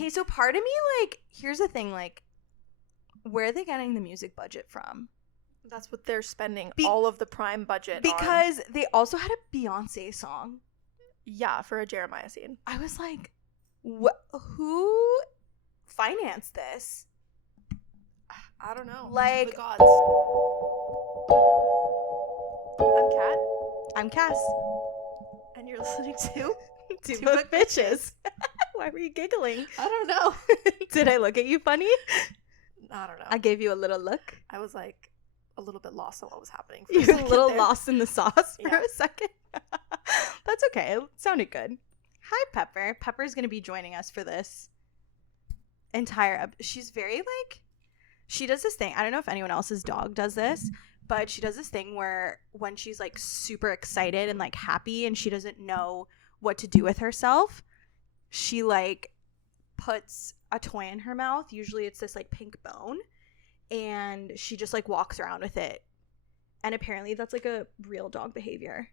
Okay, so part of me, like, here's the thing, like, where are they getting the music budget from? That's what they're spending all of the Prime budget because they also had a Beyonce song. Yeah, for a Jeremiah scene. I was like, who financed this? I don't know. Like, the gods. I'm Kat. I'm Cass. And you're listening to Two Book Bitches. Why were you giggling? I don't know. Did I look at you funny? I don't know. I gave you a little look. I was like a little bit lost on what was happening. You were a little lost in the sauce for Yeah. a second. That's okay. It sounded good. Hi, Pepper. Pepper's going to be joining us for this entire she's very like, she does this thing. I don't know if anyone else's dog does this, but she does this thing where when she's like super excited and like happy and she doesn't know what to do with herself, she like puts a toy in her mouth. Usually it's this like pink bone, and she just like walks around with it. And apparently that's like a real dog behavior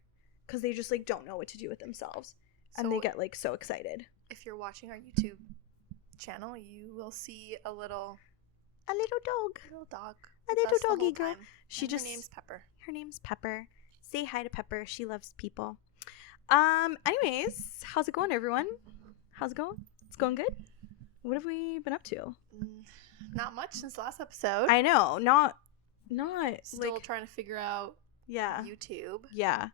because they just like don't know what to do with themselves, and they get like so excited. If you're watching our YouTube channel, you will see a little dog, a little doggy girl. Her name's Pepper. Her name's Pepper. Say hi to Pepper. She loves people. Anyways, how's it going, everyone? How's it going? It's going good. What have we been up to? Not much since last episode. I know, not Still like, trying to figure out YouTube. Yeah.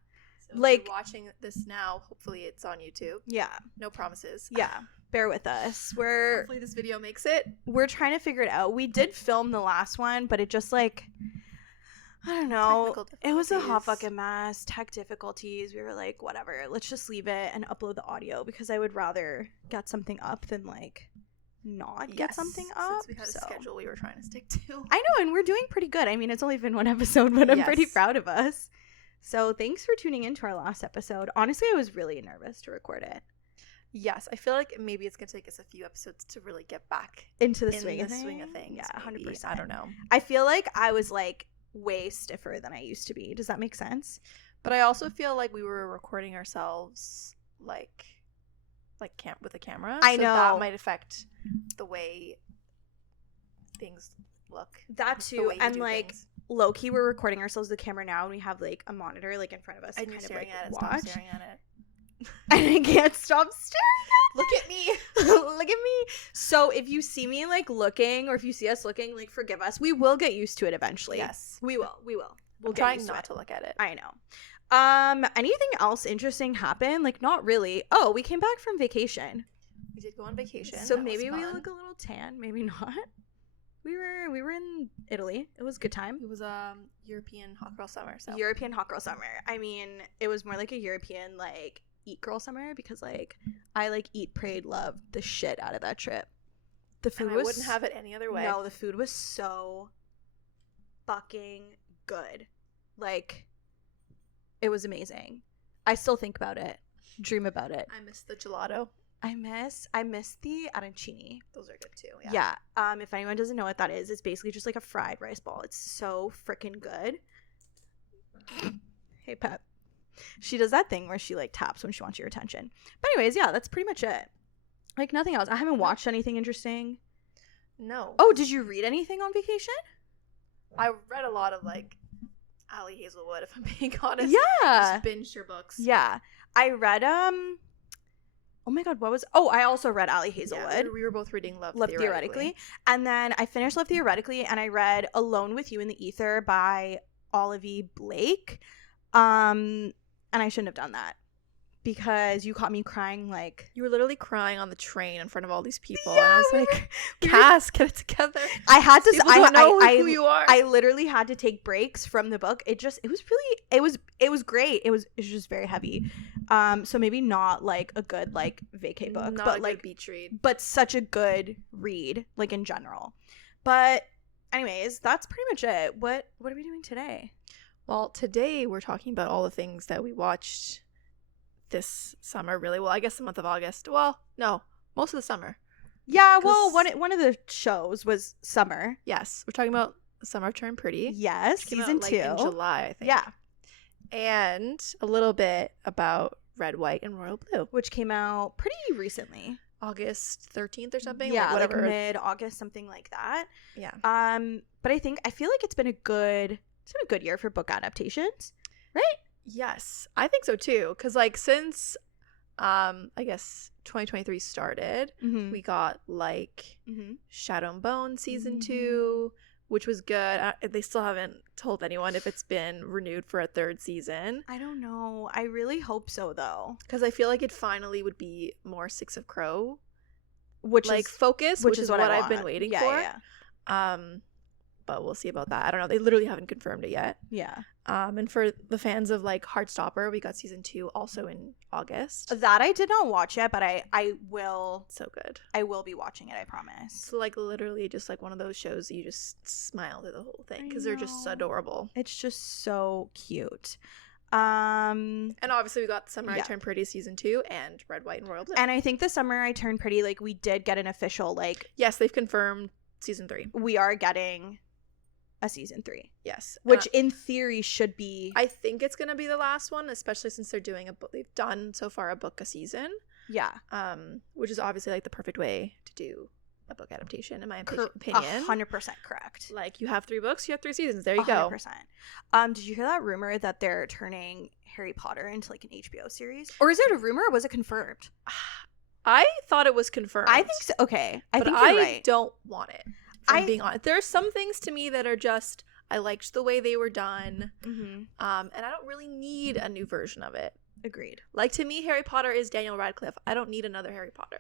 So Like, if you're watching this now, hopefully it's on YouTube. Yeah. No promises. Yeah. Bear with us. Hopefully this video makes it. We're trying to figure it out. We did film the last one, but it just like, I don't know. It was a hot fucking mess. Tech difficulties. We were like, whatever. Let's just leave it and upload the audio because I would rather get something up than like not get something up. Since we had a schedule we were trying to stick to. I know, and we're doing pretty good. I mean, it's only been one episode, but I'm pretty proud of us. So thanks for tuning into our last episode. Honestly, I was really nervous to record it. Yes, I feel like maybe it's going to take us a few episodes to really get back into the swing of things. Yeah, 100%. I don't know. I feel like I was like way stiffer than I used to be. Does that make sense? But I also feel like we were recording ourselves like with a camera. I know. That might affect the way things look. That too. And like low-key, we're recording ourselves with the camera now, and we have like a monitor like in front of us and to you're kind staring of at it. watch. Stop staring at it. And I can't stop staring. Look at me. Look at me. So if you see me like looking, or if you see us looking, like forgive us. We will get used to it eventually. Yes, we will. We'll get try used not to look at it. I know. Anything else interesting happen? Like not really. Oh, we came back from vacation. We did go on vacation. So maybe we look a little tan, maybe not. We were in Italy. It was a good time. It was European hot girl summer. So. European hot girl summer. I mean, it was more like a European like eat girl summer because like I like eat, prayed, loved the shit out of that trip. The food I wouldn't have it any other way. No, the food was so fucking good. Like, it was amazing. I still think about it, dream about it. I miss the gelato. I miss the arancini. Those are good too. Yeah. If anyone doesn't know what that is, it's basically just like a fried rice ball. It's so freaking good. Hey, Pep. She does that thing where she like taps when she wants your attention. But anyways, yeah, that's pretty much it. Like nothing else. I haven't watched anything interesting. No. Oh, did you read anything on vacation? I read a lot of like Ali Hazelwood, if I'm being honest. Yeah. Just binged her books. Yeah. I read oh my god, I also read Ali Hazelwood. Yeah, we were both reading Love Theoretically. And then I finished Love Theoretically, and I read Alone with You in the Ether by Olivia Blake. And I shouldn't have done that because you caught me crying. Like, you were literally crying on the train in front of all these people. Yeah, and I was like, Cass, get it together. I had to. People don't know who you are. I literally had to take breaks from the book. It was great. It was just very heavy. So maybe not like a good like vacay book, not but a like good beach read. But such a good read, like in general. But anyways, that's pretty much it. What are we doing today? Well, today we're talking about all the things that we watched this summer, really. Well, I guess the month of August. Well, no, most of the summer. Yeah, well, one of the shows was Summer. Yes, we're talking about Summer Turned Pretty. Yes, season 2. In July, I think. Yeah. And a little bit about Red, White, and Royal Blue. Which came out pretty recently. August 13th or something. Yeah, like whatever. like mid-August, something like that. Yeah. But I feel like it's been a good year for book adaptations, right? Yes, I think so too. Because like since I guess 2023 started, we got like Shadow and Bone season 2, which was good. They still haven't told anyone if it's been renewed for a 3rd season. I don't know. I really hope so though, because I feel like it finally would be more Six of Crow, which like is focus, which is what I've been want. waiting Yeah, for. Yeah. But we'll see about that. I don't know. They literally haven't confirmed it yet. Yeah. And for the fans of like Heartstopper, we got season 2 also in August. That I did not watch yet, but I will. So good. I will be watching it, I promise. So like literally just like one of those shows that you just smile through the whole thing because they're just adorable. It's just so cute. And obviously we got Summer I Turned Pretty season 2 and Red, White, and Royal Blue. And I think the Summer I Turned Pretty, like we did get an official like. Yes, they've confirmed season 3. We are getting a season 3. Yes. Which in theory should be. I think it's going to be the last one, especially since they're doing a book. They've done so far a book a season. Yeah. Which is obviously like the perfect way to do a book adaptation, in my opinion. 100% correct. Like you have 3 books, you have 3 seasons. There you 100%. Go. Did you hear that rumor that they're turning Harry Potter into like an HBO series? Or is it a rumor or was it confirmed? I thought it was confirmed. I think so. Okay. I think you're right. I don't want it. Being honest, there are some things to me that are just I liked the way they were done, and I don't really need a new version of it. Agreed. Like to me, Harry Potter is Daniel Radcliffe. I don't need another Harry Potter.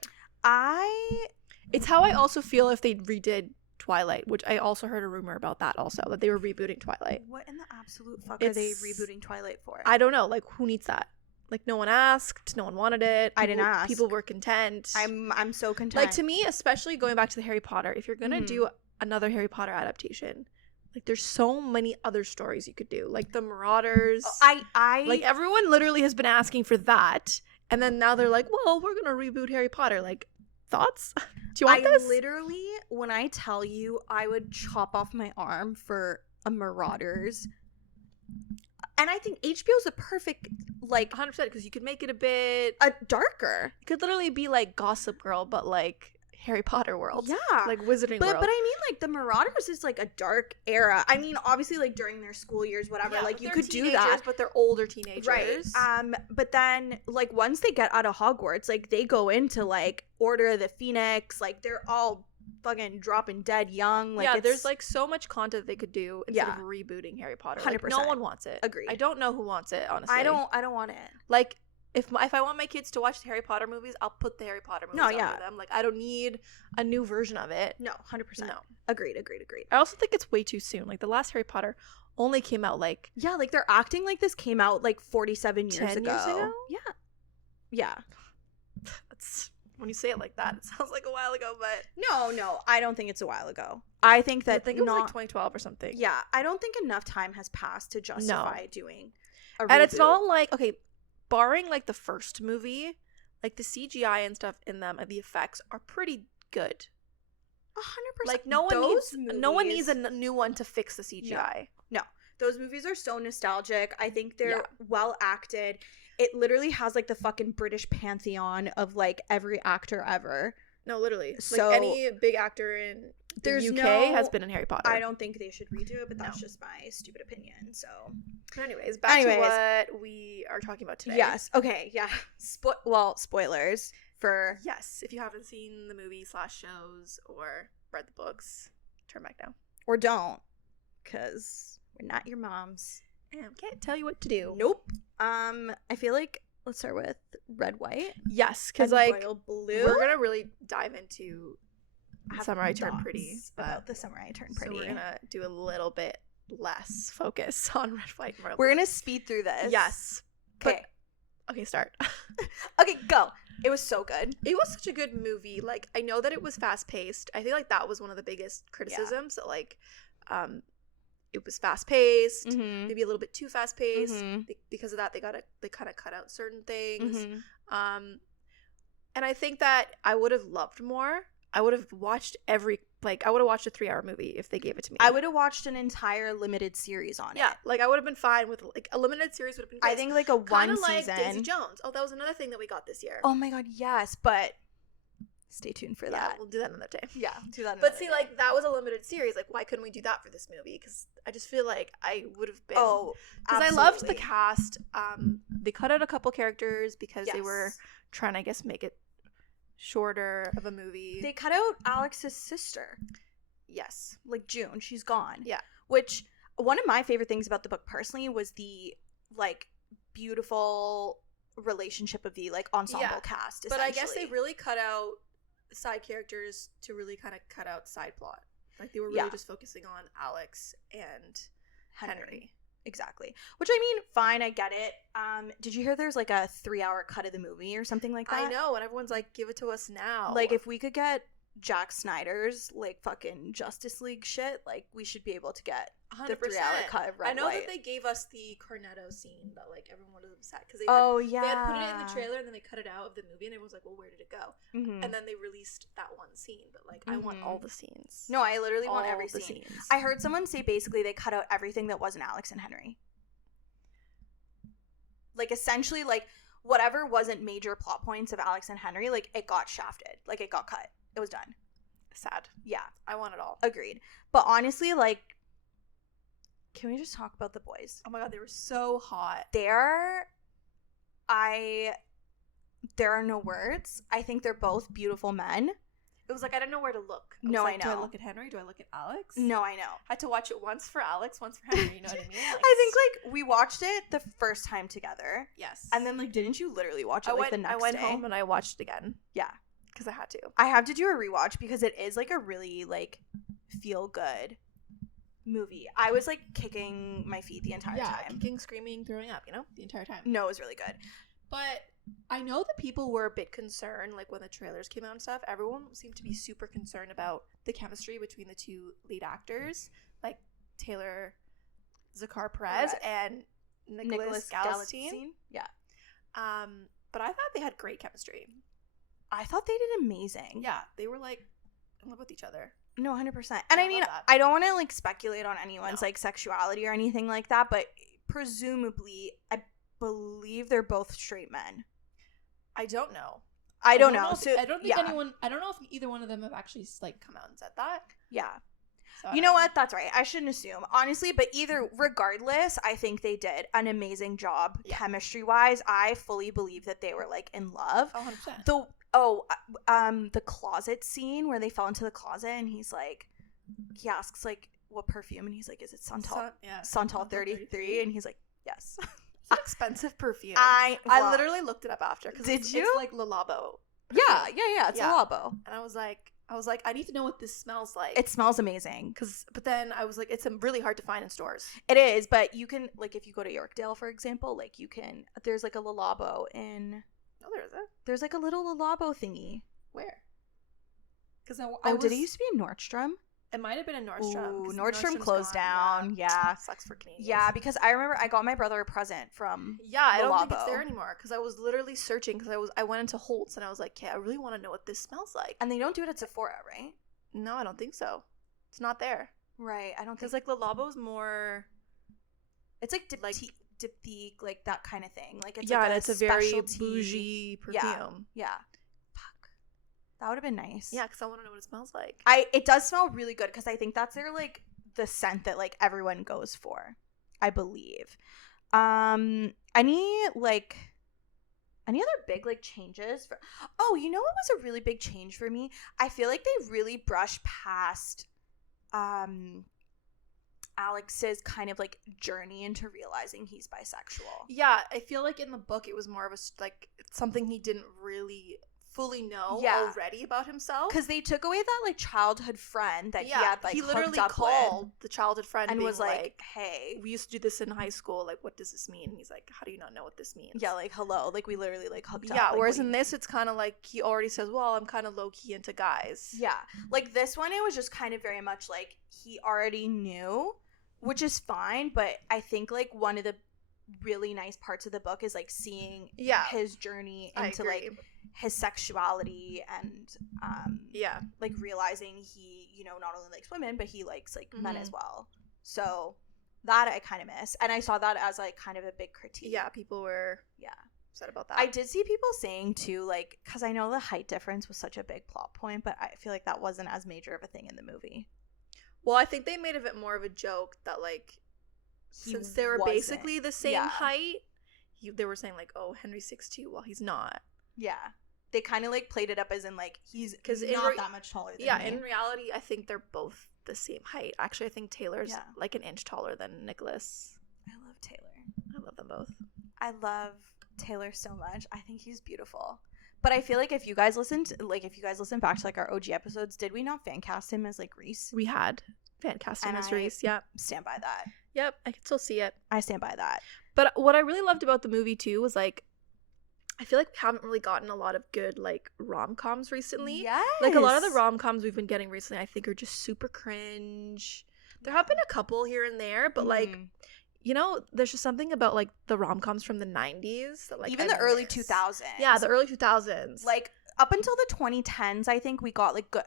It's how I also feel if they redid Twilight, which I also heard a rumor about that also, that they were rebooting Twilight. What in the absolute fuck are they rebooting Twilight for? I don't know. Like who needs that? Like no one asked, no one wanted it. I didn't ask. People were content. I'm so content. Like to me, especially going back to the Harry Potter, if you're gonna do another Harry Potter adaptation, like there's so many other stories you could do. Like the Marauders. I like everyone literally has been asking for that, and then now they're like, well, we're gonna reboot Harry Potter. Like thoughts? Do you want this? Literally, when I tell you, I would chop off my arm for a Marauders. And I think HBO's the perfect, like 100%, because you could make it a bit darker. It could literally be like Gossip Girl, but like Harry Potter world. Yeah. Like Wizarding World. But I mean, like, the Marauders is like a dark era. I mean, obviously, like during their school years, whatever, like you could do that. But they're older teenagers. Right. But then, like, once they get out of Hogwarts, like, they go into, like, Order of the Phoenix. Like, they're all fucking dropping dead young. Like, there's like so much content they could do instead of rebooting Harry Potter. 100%. Like, no one wants it. Agreed. I don't know who wants it, honestly. I don't want it. Like, if I want my kids to watch the Harry Potter movies, I'll put the Harry Potter movies on for them. Like, I don't need a new version of it. No, 100%. No. Agreed. I also think it's way too soon. Like, the last Harry Potter only came out like... Yeah, like, they're acting like this came out like 47 years ago. 10 years ago? Yeah. That's... When you say it like that, it sounds like a while ago, but... No, I don't think it's a while ago. I think that... I think it was like 2012 or something. Yeah, I don't think enough time has passed to justify doing a reboot. And it's not like... Okay, barring like the first movie, like the CGI and stuff in them and the effects are pretty good. 100%. Like no one needs a new one to fix the CGI. No. Those movies are so nostalgic. I think they're well acted. It literally has like the fucking British pantheon of like every actor ever. No, literally. So like any big actor in the UK has been in Harry Potter. I don't think they should redo it, but that's just my stupid opinion. So, anyways, back to what we are talking about today. Yes. Okay. Yeah. Spoilers for if you haven't seen the movie / shows or read the books, turn back now or don't, because we're not your moms and can't tell you what to do. Nope. I feel like let's start with Red, White. Yes, because like Royal Blue. We're gonna really dive into Summer I Turned Pretty. About the Summer I Turned Pretty. So we're gonna do a little bit less focus on Red, White, and Royal We're Blue. gonna speed through this. Yes. Okay. Okay, start. Okay, go. It was so good. It was such a good movie. Like, I know that it was fast paced. I feel like that was one of the biggest criticisms. That like, it was fast paced, maybe a little bit too fast paced. Because of that, they kind of cut out certain things. And I think that I would have loved more. I would have watched I would have watched a 3-hour movie if they gave it to me. I would have watched an entire limited series on it. Yeah, like I would have been fine with like a limited series would have been great. I think like a one season. Like Daisy Jones. Oh, that was another thing that we got this year. Oh my god, yes, but stay tuned for Yeah, that. we'll do that another day. Yeah, do that. But see, like, that was a limited series. Like, why couldn't we do that for this movie? Because I just feel like I would have been. Oh, because I loved the cast. They cut out a couple characters because they were trying to, I guess, make it shorter of a movie. They cut out Alex's sister. Yes, like June. She's gone. Yeah, which one of my favorite things about the book personally was the like beautiful relationship of the like ensemble cast. But I guess they really cut out side characters to really kind of cut out side plot. Like they were really just focusing on Alex and Henry. Exactly. Which I mean, fine, I get it. Did you hear there's like a 3-hour cut of the movie or something like that? I know, and everyone's like, give it to us now. Like if we could get Jack Snyder's like fucking Justice League shit, like we should be able to get 100%. the 3-hour cut of Red I know White. that they gave us the Cornetto scene that like everyone was upset because they they had put it in the trailer and then they cut it out of the movie and everyone was like, well, where did it go? Mm-hmm. And then they released that one scene, but like I want all the scenes. No, I literally want all every the scene. scenes. I heard someone say basically they cut out everything that wasn't Alex and Henry. Like essentially like whatever wasn't major plot points of Alex and Henry, like it got shafted. Like it got cut. It was done. Sad. Yeah. I want it all. Agreed. But honestly, like, can we just talk about the boys? Oh my god, they were so hot. There are no words. I think they're both beautiful men. It was like I didn't know where to look. I know. Do I look at Henry? Do I look at Alex? No, I know. I had to watch it once for Alex, once for Henry. You know what I mean? Like, I think like we watched it the first time together. Yes. And then like, didn't you literally watch it the next day? I went home and I watched it again. Yeah. Because I had to. I have to do a rewatch because it is like a really like feel good movie. I was like kicking my feet the entire time. Kicking, screaming, throwing up, the entire time. No, it was really good. But I know that people were a bit concerned, like when the trailers came out and stuff. Everyone seemed to be super concerned about the chemistry between the two lead actors, like Taylor Zakar Perez and Nicholas Galantine. Yeah. But I thought they had great chemistry. I thought they did amazing. Yeah, they were like in love with each other. No, 100%. And I mean, I don't want to like speculate on anyone's like sexuality or anything like that, but presumably, I believe they're both straight men. I don't know. I don't know. So I don't think anyone. I don't know if either one of them have actually like come out and said that. Yeah. So you know what? That's right. I shouldn't assume, honestly. But regardless, I think they did an amazing job chemistry wise. I fully believe that they were like in love. 100%. The closet scene where they fell into the closet and he asks like what perfume and he's like, is it Santal? Santal 33, and he's like, yes. It's an expensive perfume. I literally looked it up after. Did you? It's like Le Labo. Yeah. It's a Labo. And I was like, I need to know what this smells like. It smells amazing. But then I was like, it's really hard to find in stores. It is, but you can, like, if you go to Yorkdale, for example, like, there's like a Le Labo in... Oh, there is it? There's like a little Le Labo thingy. Where? Because did it used to be in Nordstrom? It might have been in Nordstrom. Ooh, Nordstrom closed down. Yeah. Sucks for Canadians. Yeah, because I remember I got my brother a present from I don't think it's there anymore because I was literally searching because I went into Holtz and I was like, I really want to know what this smells like. And they don't do it at Sephora, right? No, I don't think so. It's not there. Right, I don't think. Because like Le Labo's more... It's like diptyque, like that kind of thing. Like it's and like it's a very bougie perfume. Yeah. That would have been nice. Yeah, because I want to know what it smells like. It does smell really good because I think that's their like the scent that like everyone goes for, I believe. Any other big like changes you know what was a really big change for me? I feel like they really brushed past Alex's kind of like journey into realizing he's bisexual. Yeah, I feel like in the book it was more of a like something he didn't really fully know already about himself, because they took away that like childhood friend that he had like he literally up called with, the childhood friend and was like, hey, we used to do this in high school, like what does this mean? And he's like, how do you not know what this means? Yeah, like hello, like we literally like hooked up. Yeah, like, whereas in this it's kind of like he already says, well, I'm kind of low-key into guys. Yeah, like this one it was just kind of very much like he already knew, which is fine, but I think like one of the really nice parts of the book is like seeing his journey into like his sexuality and like realizing he not only likes women but he likes like men as well. So that I kind of miss, and I saw that as like kind of a big critique. People were upset about that. I did see people saying too, like, because I know the height difference was such a big plot point, but I feel like that wasn't as major of a thing in the movie. Well, I think they made it more of a joke that, like, since they were basically the same height, they were saying, like, oh, Henry's 6'2", well, he's not. Yeah. They kind of, like, played it up as in, like, he's not that much taller than me. Yeah, in reality, I think they're both the same height. Actually, I think Taylor's, like, an inch taller than Nicholas. I love Taylor. I love them both. I love Taylor so much. I think he's beautiful. But I feel like if you guys listen back to, like, our OG episodes, did we not fan cast him as, like, Reese? We had fan cast him as Reese, yeah. Stand by that. Yep, I can still see it. I stand by that. But what I really loved about the movie, too, was, like, I feel like we haven't really gotten a lot of good, like, rom-coms recently. Yes. Like, a lot of the rom-coms we've been getting recently, I think, are just super cringe. There have been a couple here and there, but, like, you know, there's just something about, like, the rom-coms from the 90s. That, like, even the early 2000s. Yeah, the early 2000s. Like, up until the 2010s, I think we got, like, good.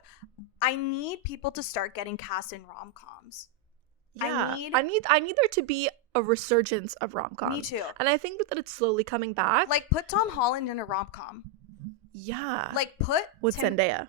I need people to start getting cast in rom-coms. Yeah. I need there to be a resurgence of rom-coms. Me too. And I think that it's slowly coming back. Like, put Tom Holland in a rom-com. Yeah. Like, put with Zendaya.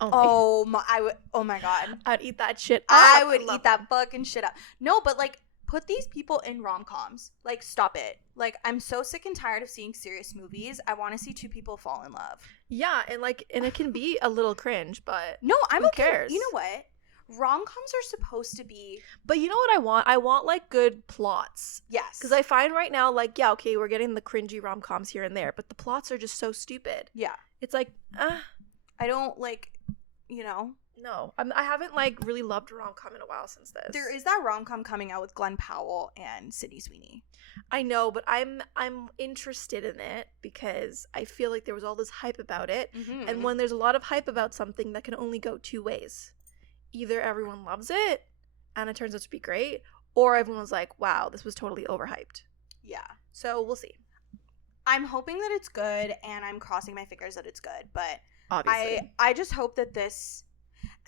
Oh my god. I'd eat that shit up. I would eat that fucking shit up. No, but, like, put these people in rom-coms. Like, stop it. Like, I'm so sick and tired of seeing serious movies. I want to see two people fall in love. Yeah, and it can be a little cringe, but no, I'm okay. Cares? You know what? Rom-coms are supposed to be, but you know what I want? I want, like, good plots. Yes. Because I find right now, like, yeah, okay, we're getting the cringy rom-coms here and there, but the plots are just so stupid. Yeah. It's like, I don't, like, you know. No, I haven't, like, really loved a rom-com in a while since this. There is that rom-com coming out with Glenn Powell and Sydney Sweeney. I know, but I'm interested in it because I feel like there was all this hype about it. Mm-hmm. And when there's a lot of hype about something, that can only go two ways. Either everyone loves it and it turns out to be great, or everyone's like, wow, this was totally overhyped. Yeah. So we'll see. I'm hoping that it's good, and I'm crossing my fingers that it's good, but obviously I just hope that this,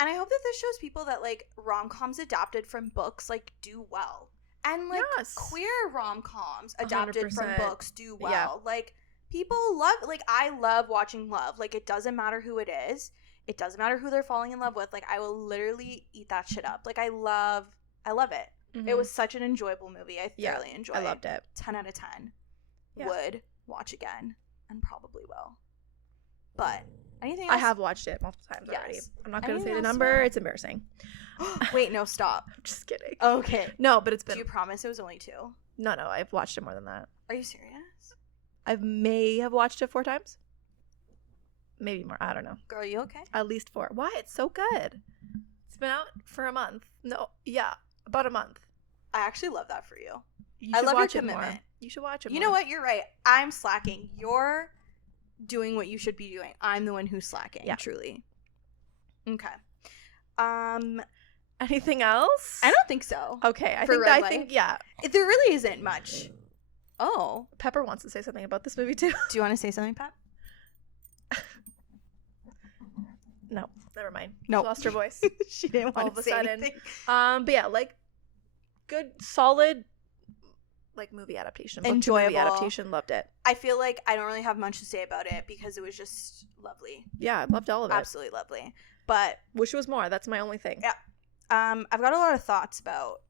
and I hope that this shows people that, like, rom-coms adapted from books, like, do well. And, like, queer rom-coms adapted 100%. From books do well. Yeah. Like, people love, like, I love watching love. Like, it doesn't matter who it is. It doesn't matter who they're falling in love with. Like, I will literally eat that shit up. Like, I love it. Mm-hmm. It was such an enjoyable movie. I thoroughly enjoyed it. I loved it. 10 out of 10. Yeah. Would watch again, and probably will. But anything else? I have watched it multiple times already. I'm not going to say the number. It's embarrassing. Wait, no, stop. I'm just kidding. Okay. No, but it's been... Do you promise it was only 2? No, I've watched it more than that. Are you serious? I may have watched it 4 times. Maybe more. I don't know. Girl, you okay? At least 4. Why? It's so good. It's been out for a month. No, yeah, about a month. I actually love that for you. I love your commitment. You should watch it more. You know what? You're right. I'm slacking. You're doing what you should be doing. I'm the one who's slacking. Yeah. Truly. Okay. Anything else? I don't think so. Okay. I think yeah. There really isn't much. Oh. Pepper wants to say something about this movie too. Do you want to say something, Pep? No, never mind. No, she lost her voice. She didn't want to say anything. But yeah, like, good, solid, like, movie adaptation. Enjoyable movie adaptation. Loved it. I feel like I don't really have much to say about it because it was just lovely. Yeah, I loved all of it. Absolutely lovely. But wish it was more. That's my only thing. Yeah. I've got a lot of thoughts about.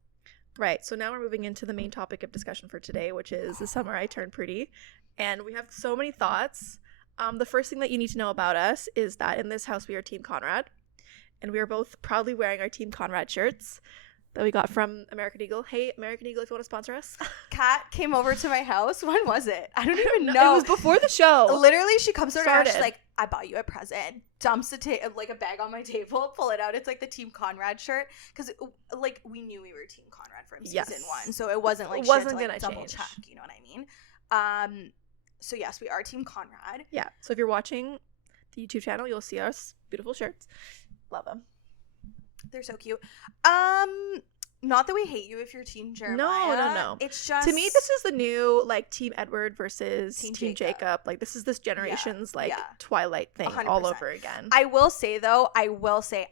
Right. So now we're moving into the main topic of discussion for today, which is the summer I turned pretty, and we have so many thoughts. The first thing that you need to know about us is that in this house we are Team Conrad, and we are both proudly wearing our Team Conrad shirts that we got from American Eagle. Hey, American Eagle, if you want to sponsor us. Kat came over to my house. When was it? I don't even know. It was before the show. Literally, she comes over and she's like, I bought you a present. Dumps like a bag on my table, pull it out. It's like the Team Conrad shirt. Because, like, we knew we were Team Conrad from season 1. So it wasn't like shit to, like, double check. You know what I mean? So yes, we are Team Conrad. Yeah. So if you're watching the YouTube channel, you'll see us beautiful shirts. Love them. They're so cute. Not that we hate you if you're Team Jeremiah. No. It's just, to me, this is the new, like, Team Edward versus Team Jacob. Like, this is this generation's Twilight thing 100%. All over again. I will say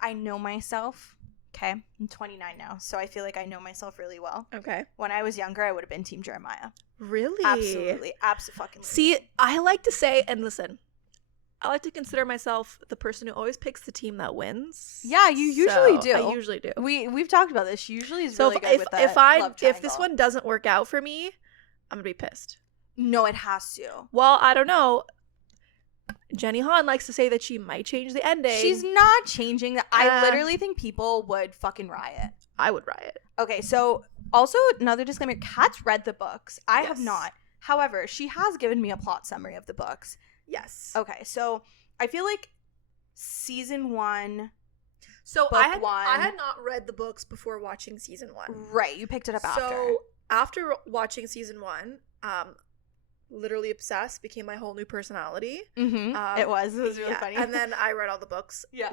I know myself Okay, I'm 29 now, so I feel like I know myself really well. Okay. When I was younger, I would have been Team Jeremiah. Really? Absolutely. Absolutely. See, I like to say, and listen, I like to consider myself the person who always picks the team that wins. Yeah, you usually do. I usually do. We've talked about this. She usually is so really good with that love if this triangle. one doesn't work out for me, I'm gonna be pissed. No, it has to. Well, I don't know. Jenny Han likes to say that she might change the ending. She's not changing that. I literally think people would fucking riot. I would riot. Okay, so also another disclaimer, Kat's read the books. I Yes. have not. However, she has given me a plot summary of the books. Yes. Okay, so I feel like season 1. So Book I 1. had not read the books before watching season 1. Right, you picked it up after. So after watching season 1, literally obsessed became my whole new personality. Mm-hmm. It was really funny. And then I read all the books Yeah.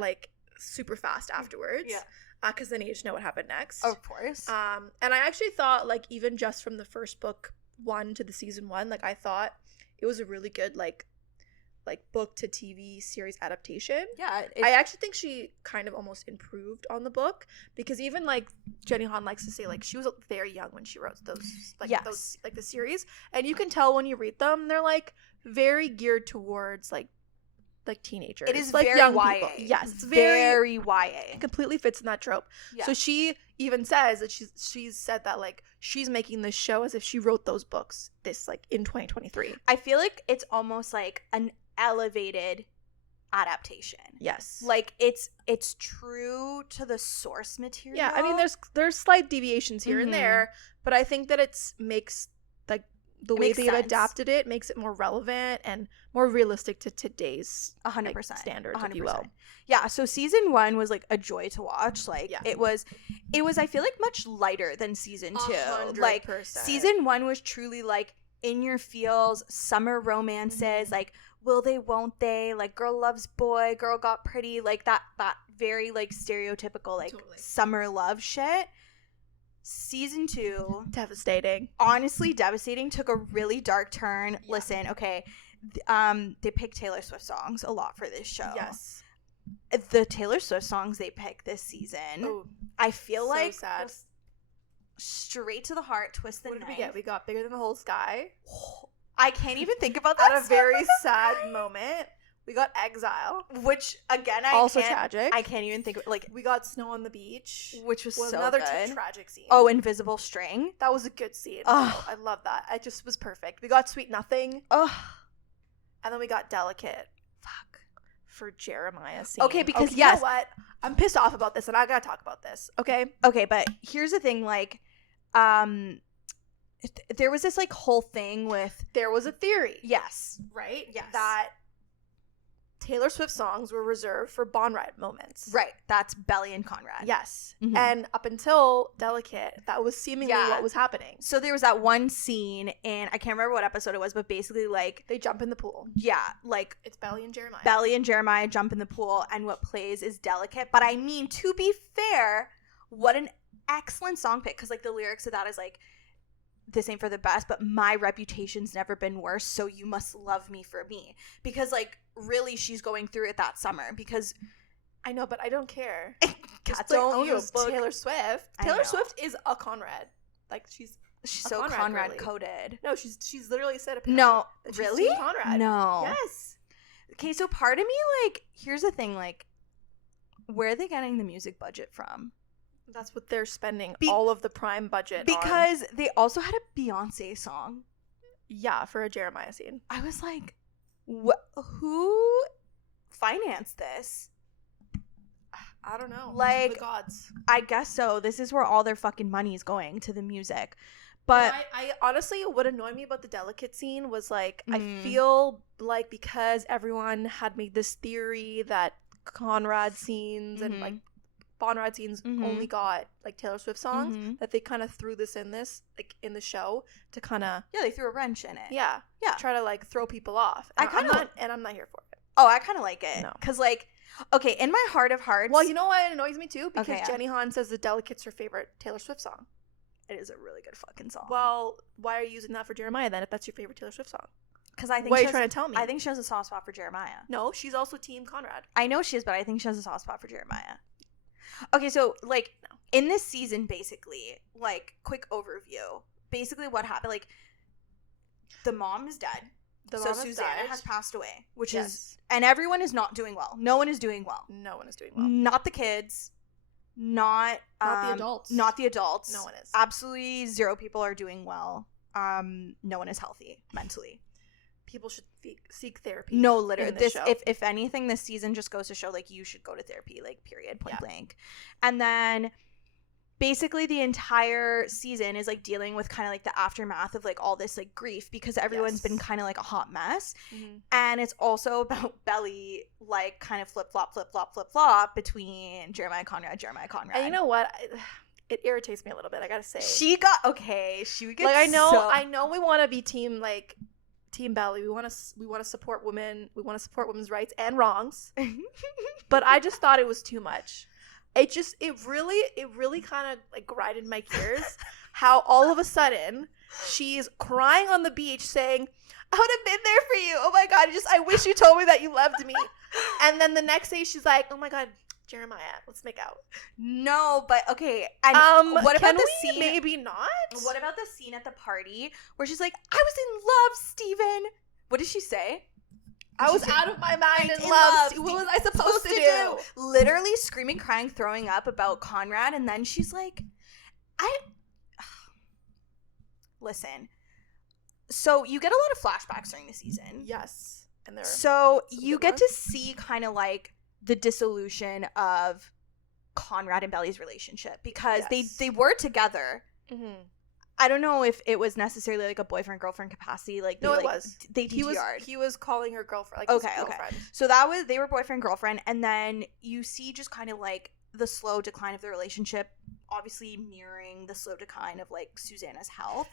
super fast afterwards. Yeah. Because then you needed to know what happened next. Of course. And I actually thought even just from the first book 1 to the season 1, I thought it was a really good like book to TV series adaptation. Yeah. I actually think she kind of almost improved on the book, because even Jenny Han likes to say she was very young when she wrote those those the series, and you can tell when you read them they're very geared towards teenagers. It is very young YA. people. Yes, it's very YA. It completely fits in that trope. Yeah. So she even says that she's said that she's making this show as if she wrote those books in 2023. I feel like it's almost like an elevated adaptation. Yes. It's true to the source material. Yeah, I mean there's slight deviations here and there, but I think that makes the way they've adapted it makes it more relevant and more realistic to today's 100% standards, 100%. if you will. Yeah, so season 1 was a joy to watch. It was I feel much lighter than season 2. 100%. Season 1 was truly in your feels, summer romances, will they, won't they, girl loves boy, girl got pretty, that very stereotypical Totally. summer love shit. Season 2, Devastating. honestly devastating, took a really dark turn. Yeah. Listen, okay, they picked Taylor Swift songs a lot for this show. Yes. The Taylor Swift songs they picked this season, Oh, I feel so sad. was straight to the heart, twist the What did we knife. get? We got Bigger Than the Whole Sky. I can't even think about that. At a very sad moment. We got Exile. Which again, Also tragic. I can't even think of, We got Snow on the Beach. which was so another good. tragic scene. Oh, Invisible String. that was a good scene. Oh. I love that. It just was perfect. We got Sweet Nothing, Oh, and then we got Delicate fuck. for Jeremiah scene. Okay, because you yes, know what? I'm pissed off about this, and I gotta talk about this. Okay. Okay, but here's the thing, there was this whole thing with There was a theory, yes, right? Yes. That Taylor Swift songs were reserved for Conrad moments. right, that's Belly and Conrad. Yes. Mhm. And up until Delicate, that was seemingly Yeah. what was happening. So there was that one scene, and I can't remember what episode it was, but basically They jump in the pool. yeah, It's Belly and Jeremiah. Belly and Jeremiah jump in the pool, and what plays is Delicate. But I mean, to be fair, what an excellent song pick, because the lyrics of that is this ain't for the best, but my reputation's never been worse, so you must love me for me. Because really she's going through it that summer, because I know, but I don't care. Kat, don't own use the book. Taylor Swift. I Taylor know. Swift is a Conrad. She's She's a so Conrad Conrad girly. coded. no, she's literally said apparently No, that she's really? Team Conrad. No. Yes. Okay, so part of me here's the thing, where are they getting the music budget from? That's what they're spending Be- all of the prime budget on. Because they also had a Beyonce song. Yeah, for a Jeremiah scene. I was like, who financed this? I don't know. Like- the gods. I guess so. This is where all their fucking money is going, to the music. But I honestly, what annoyed me about the Delicate scene was I Mm. feel because everyone had made this theory that Conrad scenes and Mhm. Conrad scenes Mhm. only got Taylor Swift songs, Mhm. that they kind of threw this in in the show to kind of yeah, they threw a wrench in it. yeah try to throw people off. I And kinda- I'm not here for it. Oh, I kind of like it. No. Because, okay, in my heart of hearts. Well, you know what annoys me too, because Okay, yeah. Jenny Han says the Delicate's her favorite Taylor Swift song. it is a really good fucking song. Well, why are you using that for Jeremiah then if that's your favorite Taylor Swift song? because I think What are she you has- trying to tell me? I think she has a soft spot for Jeremiah. No, she's also Team Conrad. I know she is, but I think she has a soft spot for Jeremiah. Okay, so like in this season, basically, like quick overview. Basically, what happened? Like the mom is dead. So Susanna has passed away, which is, and everyone is not doing well. No one is doing well. No one is doing well. Not the kids. Not the adults. Not the adults. No one is. Absolutely zero people are doing well. No one is healthy mentally. People should seek therapy. No, literally. This, if anything, this season just goes to show, like, you should go to therapy, like, period, point blank. And then basically the entire season is like dealing with kind of like the aftermath of like all this like grief, because everyone's been kind of like a hot mess. And it's also about Belly like kind of flip flop between Jeremiah Conrad. And you know what, it irritates me a little bit, I gotta say. She gets like, I know we want to be team Belly, we want to support women, we want to support women's rights and wrongs. But I just thought it was too much. It really kind of like grinded my gears how all of a sudden she's crying on the beach saying, I would have been there for you. Oh my God, I wish you told me that you loved me. And then the next day she's like, oh my God, Jeremiah, let's make out. No, but okay. And what about the scene? Maybe not. What about the scene at the party where she's like, I was in love, Steven. What did she say? I was out of my mind in love. What was I supposed to do? Literally screaming, crying, throwing up about Conrad. And then she's like, listen. So you get a lot of flashbacks during the season. Yes. And so you get to see kind of like the dissolution of Conrad and Belly's relationship, because they were together. Mm-hmm. I don't know if it was necessarily like a boyfriend-girlfriend capacity. Like, no, it was. They DTR'd. He was calling her girlfriend. Like, okay. So they were boyfriend-girlfriend, and then you see just kind of like the slow decline of the relationship, obviously mirroring the slow decline of like Susanna's health,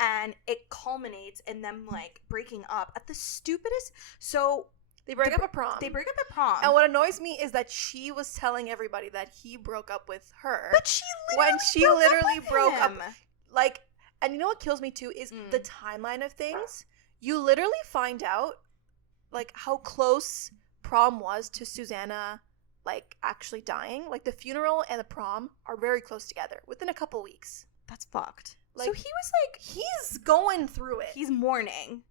and it culminates in them like breaking up at the stupidest. So they break up at prom. And what annoys me is that she was telling everybody that he broke up with her, but she literally broke up. Like, and you know what kills me too is the timeline of things. You literally find out like how close prom was to Susanna like actually dying. Like the funeral and the prom are very close together within a couple weeks. That's fucked. Like, so he was like, he's going through it. He's mourning.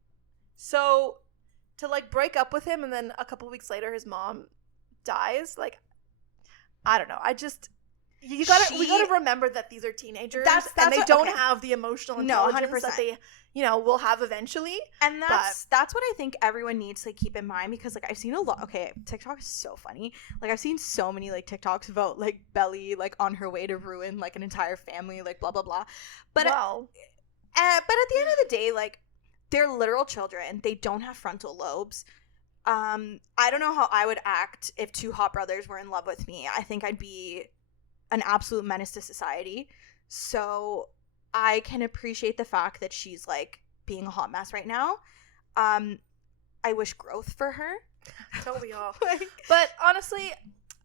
So to like break up with him and then a couple weeks later his mom dies, like, I don't know. We gotta remember that these are teenagers, and they don't have the emotional intelligence that they, will have eventually. And that's what I think everyone needs to keep in mind, because like I've seen a lot. Okay, TikTok is so funny. Like I've seen so many like TikToks about like Belly like on her way to ruin like an entire family, like blah blah blah. But at the end of the day, like they're literal children. They don't have frontal lobes. I don't know how I would act if two hot brothers were in love with me. I think I'd be an absolute menace to society. So I can appreciate the fact that she's like being a hot mess right now. I wish growth for her. Don't we all? But honestly,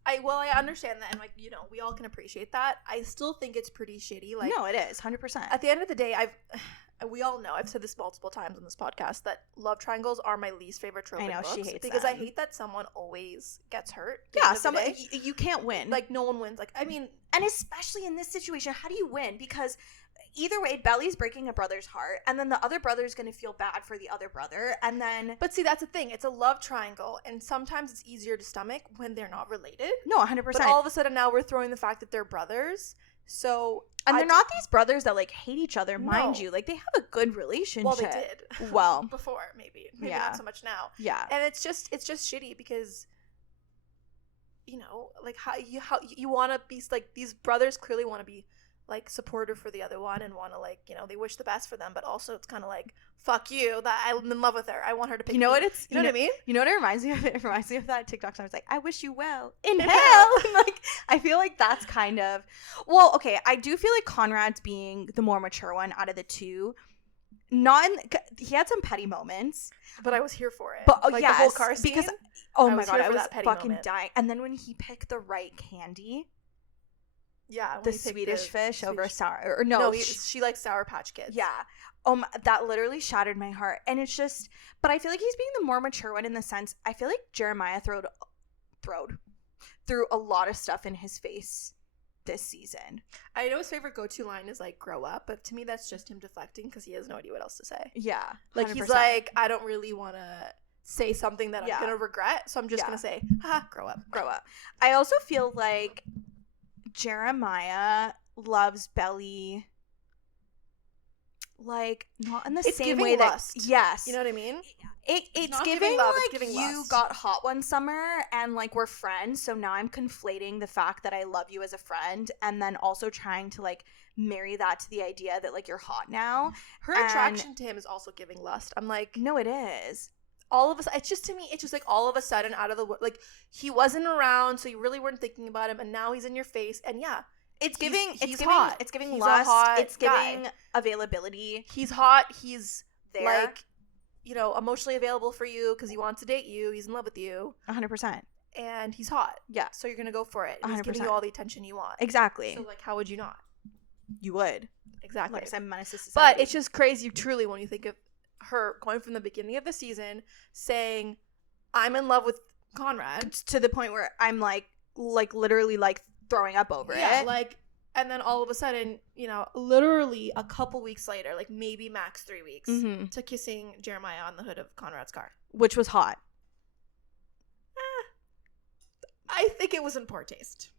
I understand that, and like, we all can appreciate that. I still think it's pretty shitty. Like, no, it is 100%. At the end of the day, we all know, I've said this multiple times on this podcast, that love triangles are my least favorite trope. I know, she hates because them. I hate that someone always gets hurt. Yeah, you can't win. Like, no one wins. Like, I mean, and especially in this situation, how do you win? Because either way, Belly's breaking a brother's heart, and then the other brother's going to feel bad for the other brother, and then... But see, that's the thing. It's a love triangle, and sometimes it's easier to stomach when they're not related. No, 100%. But all of a sudden now we're throwing the fact that they're brothers, so... And they're not these brothers that, like, hate each other, mind you. Like, they have a good relationship. Well, they did. Well. Before, maybe. Maybe not so much now. Yeah. And it's just shitty because... like how you want to be, like, these brothers clearly want to be like supportive for the other one and want to like, they wish the best for them, but also it's kind of like, fuck you, that I'm in love with her, I want her to pick me. What I mean? You know what it reminds me of? It reminds me of that TikTok song. It's like, I wish you well in hell. Like, I feel like that's kind of, well, okay, I do feel like Conrad's being the more mature one out of the two. He had some petty moments, but I was here for it. But like, the whole car scene, because oh my god, I was fucking dying. And then when he picked the right candy, the Swedish fish over sour, or no, she likes Sour Patch Kids. Yeah, that literally shattered my heart. And it's just, but I feel like he's being the more mature one in the sense. I feel like Jeremiah throwed threw a lot of stuff in his face this season. I know his favorite go-to line is like grow up, but to me that's just him deflecting because he has no idea what else to say. Yeah, 100%. Like he's like, I don't really want to say something that I'm gonna regret, so I'm just gonna say, grow up. I also feel like Jeremiah loves Belly, like not in the same way lust. That yes, you know what I mean. It's giving love, like it's giving you lust. got hot one summer and like we're friends, so now I'm conflating the fact that I love you as a friend and then also trying to like marry that to the idea that like you're hot now. Her attraction to him is also giving lust. I'm like, no, it is. All of us, it's just, to me, it's just like all of a sudden out of the, like he wasn't around, so you really weren't thinking about him, and now he's in your face, and it's giving hot. It's giving he's lust. It's giving guy. Availability. He's hot. He's there. Like, you know, emotionally available for you because he wants to date you. He's in love with you. 100%. And he's hot. Yeah. So you're going to go for it. And 100%. he's giving you all the attention you want. Exactly. So, like, how would you not? You would. Exactly. Like I said, menace to society. But it's just crazy, truly, when you think of her going from the beginning of the season saying, I'm in love with Conrad. To the point where I'm, like literally, like, throwing up over it. Yeah, like... And then all of a sudden, you know, literally a couple weeks later, like maybe max 3 weeks, to kissing Jeremiah on the hood of Conrad's car. Which was hot. I think it was in poor taste.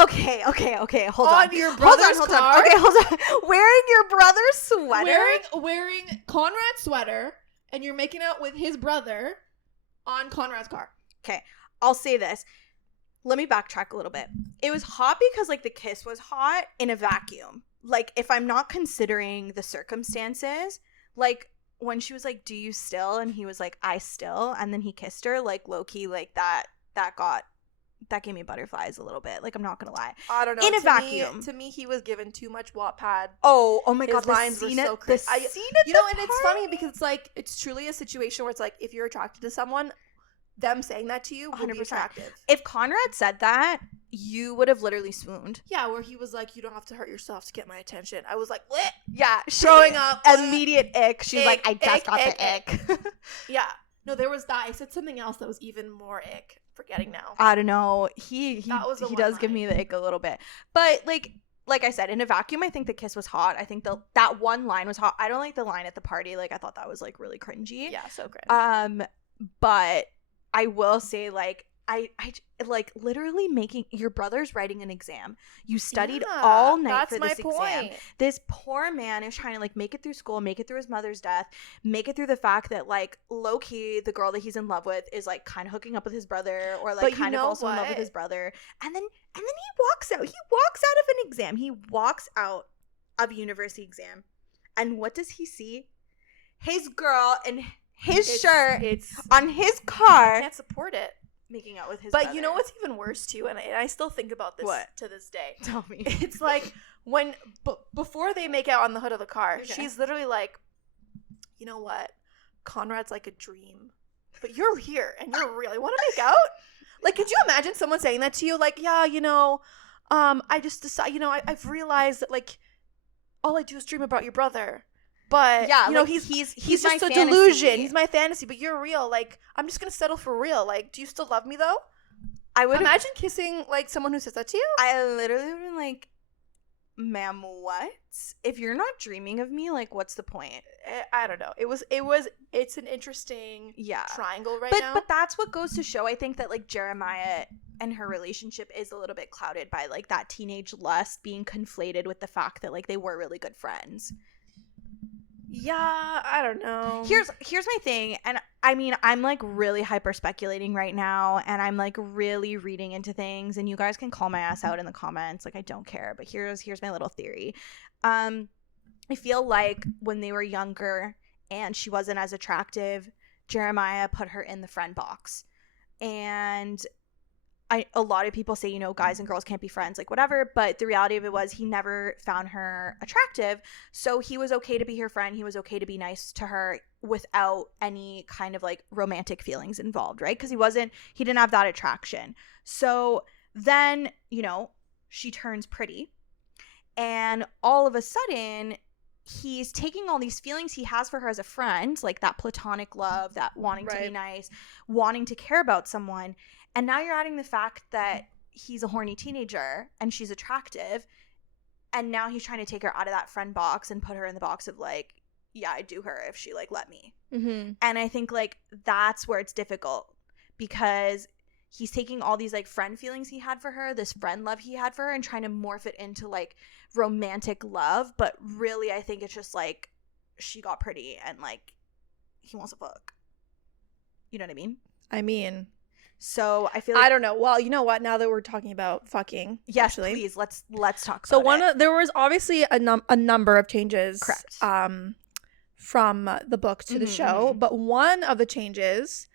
Okay. Hold on. On your brother's car? Okay, hold on. Wearing your brother's sweater? Wearing Conrad's sweater, and you're making out with his brother on Conrad's car. Okay, I'll say this. Let me backtrack a little bit. It was hot because, like, the kiss was hot in a vacuum. Like, if I'm not considering the circumstances, like, when she was like, do you still? And he was like, I still. And then he kissed her, like, low-key, like, that gave me butterflies a little bit. Like, I'm not gonna lie. I don't know. In a vacuum. To me, he was given too much Wattpad. Oh my God. His lines were so crazy. You know, and it's funny because it's like, it's truly a situation where it's like, if you're attracted to someone, them saying that to you will 100%. Be attractive. If Conrad said that, you would have literally swooned. Yeah, where he was like, you don't have to hurt yourself to get my attention. I was like, what? Yeah. Throwing up. Immediate ick. She's like, I just got the ick. Yeah. No, there was that. I said something else that was even more ick. Forgetting now. I don't know. He does give me the ick a little bit. But like I said, in a vacuum, I think the kiss was hot. I think that one line was hot. I don't like the line at the party. Like, I thought that was like really cringy. Yeah, so cringe. But I will say, like, I like literally making your brother's writing an exam. You studied all night for this exam. This poor man is trying to like make it through school, make it through his mother's death, make it through the fact that like low key the girl that he's in love with is like kind of hooking up with his brother or like kind of also in love with his brother. And then he walks out. He walks out of an exam. He walks out of a university exam. And what does he see? His girl in his shirt on his car. I can't support it. Making out with his brother. You know what's even worse too, and I still think about this to this day. Tell me. It's like when before they make out on the hood of the car, she's literally like, you know what? Conrad's like a dream, but you're here and you're real. You want to make out? Like, could you imagine someone saying that to you? Like, yeah, you know, I just decide, you know, I've realized that like all I do is dream about your brother. But yeah, you know, he's just a delusion. He's my fantasy, but you're real. Like, I'm just gonna settle for real. Like, do you still love me though? I would imagine kissing like someone who says that to you. I literally would be like, ma'am, what? If you're not dreaming of me, like, what's the point? I don't know. It's an interesting triangle now. But that's what goes to show, I think, that like Jeremiah and her relationship is a little bit clouded by like that teenage lust being conflated with the fact that like they were really good friends. Yeah, I don't know. Here's my thing, and I mean, I'm like really hyper speculating right now, and I'm like really reading into things, and you guys can call my ass out in the comments, like I don't care, but here's my little theory. I feel like when they were younger and she wasn't as attractive, Jeremiah put her in the friend box, and a lot of people say, you know, guys and girls can't be friends, like whatever, but the reality of it was he never found her attractive, so he was okay to be her friend. He was okay to be nice to her without any kind of like romantic feelings involved, right? Because he didn't have that attraction. So then, you know, she turns pretty, and all of a sudden he's taking all these feelings he has for her as a friend, like that platonic love, that wanting to be nice, wanting to care about someone, And now you're adding the fact that he's a horny teenager and she's attractive. And now he's trying to take her out of that friend box and put her in the box of like, yeah, I'd do her if she like let me. Mm-hmm. And I think like that's where it's difficult because he's taking all these like friend feelings he had for her, this friend love he had for her, and trying to morph it into like romantic love. But really, I think it's just like she got pretty and like he wants to fuck. You know what I mean? So I feel like, I don't know. Well, you know what? Now that we're talking about fucking, yes, actually, please let's talk. So about it. there was obviously a number of changes, correct, from the book to the show, but one of the changes,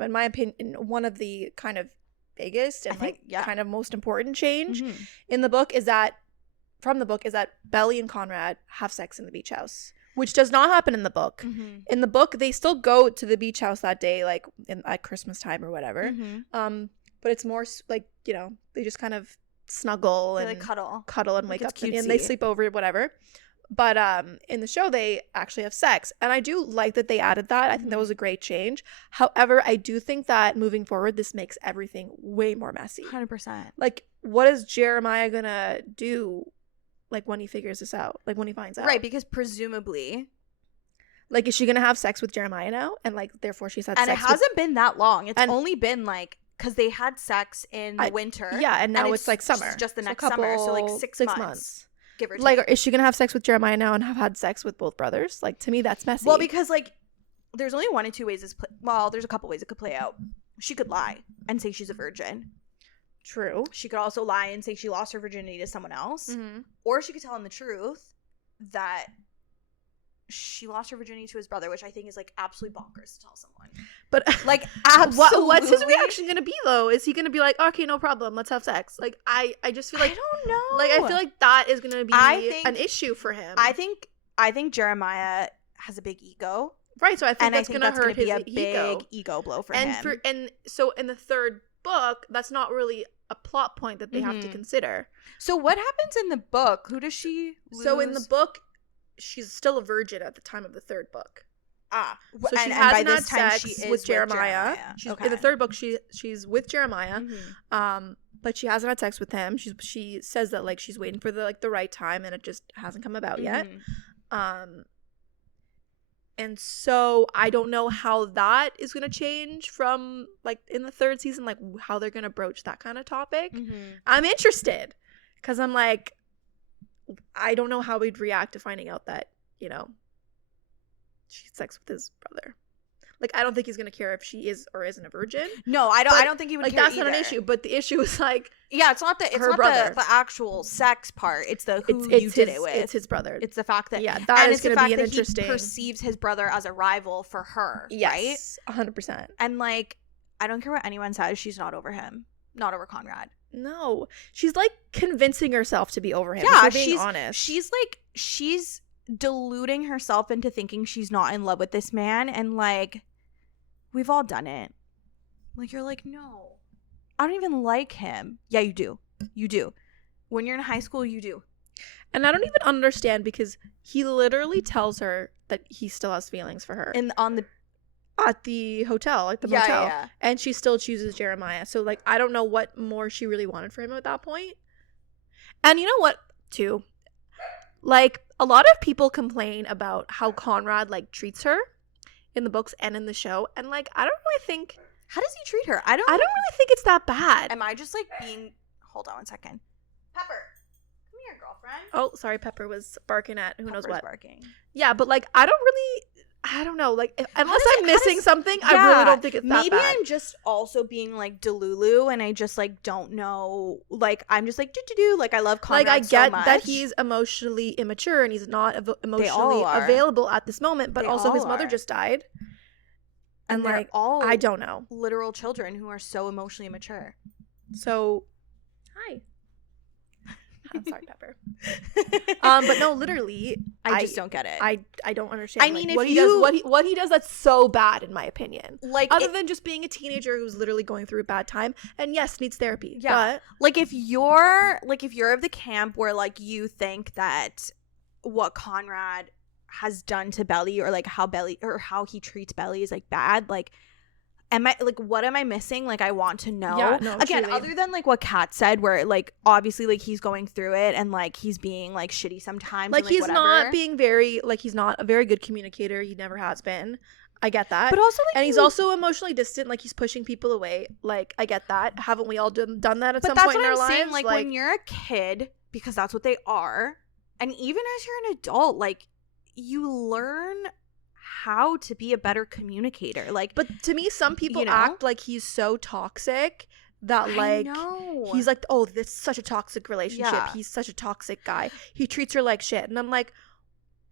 in my opinion, one of the kind of biggest and kind of most important change in the book is that Belly and Conrad have sex in the beach house. Which does not happen in the book. In the book, they still go to the beach house that day, like at Christmas time or whatever. But it's more like, you know, they just kind of snuggle and like cuddle and wake like up and they sleep over, whatever. But in the show, they actually have sex, and I do like that they added that. I think that was a great change. However, I do think that moving forward, this makes everything way more messy. 100%. Like, what is Jeremiah gonna do? Like, when he figures this out, like when he finds out, right? Because presumably, like, is she gonna have sex with Jeremiah now, and like therefore she's had and sex it hasn't been that long. It's and, only been like because they had sex in the winter, and now it's like summer, just the next summer, so like six months, give or take. Like, is she gonna have sex with Jeremiah now and have had sex with both brothers? Like, to me, that's messy. Well, because like there's only one of two ways this. There's a couple ways it could play out. She could lie and say she's a virgin. True. She could also lie and say she lost her virginity to someone else. Or she could tell him the truth that she lost her virginity to his brother, which I think is like absolutely bonkers to tell someone. But like, absolutely. What's his reaction gonna be though? Is he gonna be like, okay, no problem, let's have sex? Like, I just feel like, I don't know. Like, I feel like that is gonna be an issue for him. I think Jeremiah has a big ego. Right, so I think that's gonna hurt his a big ego blow for him. And so in the third book, that's not really a plot point that they have to consider. So what happens in the book? Who does she lose? So in the book, she's still a virgin at the time of the third book. So she and hasn't by had this time sex she is with Jeremiah. Okay. In the third book, she's with Jeremiah, but she hasn't had sex with him. She says that like she's waiting for the right time, and it just hasn't come about yet. And so I don't know how that is going to change from like in the third season, like how they're going to broach that kind of topic. I'm interested because I'm like, I don't know how we'd react to finding out that, you know, she had sex with his brother. Like, I don't think he's gonna care if she is or isn't a virgin. No, I don't think he would like, care. That's not an issue. But the issue is like, yeah, it's not the actual sex part. It's the who you did it with. It's his brother. It's the fact that that is gonna be an interesting. He perceives his brother as a rival for her. Yes, right? 100%. And like, I don't care what anyone says. She's not over him. Not over Conrad. No, she's like convincing herself to be over him. Yeah, being honest. She's deluding herself into thinking she's not in love with this man, and like, we've all done it. Like, you're like, no, I don't even like him. Yeah, you do. You do. When you're in high school, you do. And I don't even understand because he literally tells her that he still has feelings for her. At the hotel, like the motel. Yeah. And she still chooses Jeremiah. So, like, I don't know what more she really wanted for him at that point. And you know what, too? Like, a lot of people complain about how Conrad, like, treats her in the books and in the show. And, like, I don't really think... How does he treat her? I don't really think it's that bad. Am I just, like, being... Hold on one second. Pepper, come here, girlfriend. Oh, sorry, Pepper was barking at who knows what. Barking. Yeah, but, like, I don't know, like, unless I'm missing something, I really don't think it's that bad. Maybe I'm just also being, like, delulu, and I just, like, don't know, like, I'm just, like, do like, I love Conrad so much. Like, I get that he's emotionally immature, and he's not emotionally available at this moment, but also his mother just died. And like, all I don't know. Literal children who are so emotionally immature. So, hi. I'm sorry, Pepper. But no, literally, I just don't get it. I don't understand. I mean, like, what he does that's so bad, in my opinion. Like, other than just being a teenager who's literally going through a bad time, and yes, needs therapy. Yeah, but like if you're of the camp where like you think that what Conrad has done to Belly, or like how he treats Belly is like bad, like what am I missing? Like, I want to know. Yeah, no, again, truly. other than like what Kat said, where like obviously like he's going through it and like he's being like shitty sometimes. Like, and, he's whatever. not being very, like, he's not a very good communicator. He never has been. I get that. But also, like, and he's also emotionally distant. Like, he's pushing people away. Like, I get that. Haven't we all done that at some point in our lives? Saying, like, when you're a kid, because that's what they are, and even as you're an adult, like, you learn how to be a better communicator. Like, but to me, some people act like he's so toxic that, like, he's like, oh, this is such a toxic relationship. Yeah. He's such a toxic guy. He treats her like shit. And I'm like,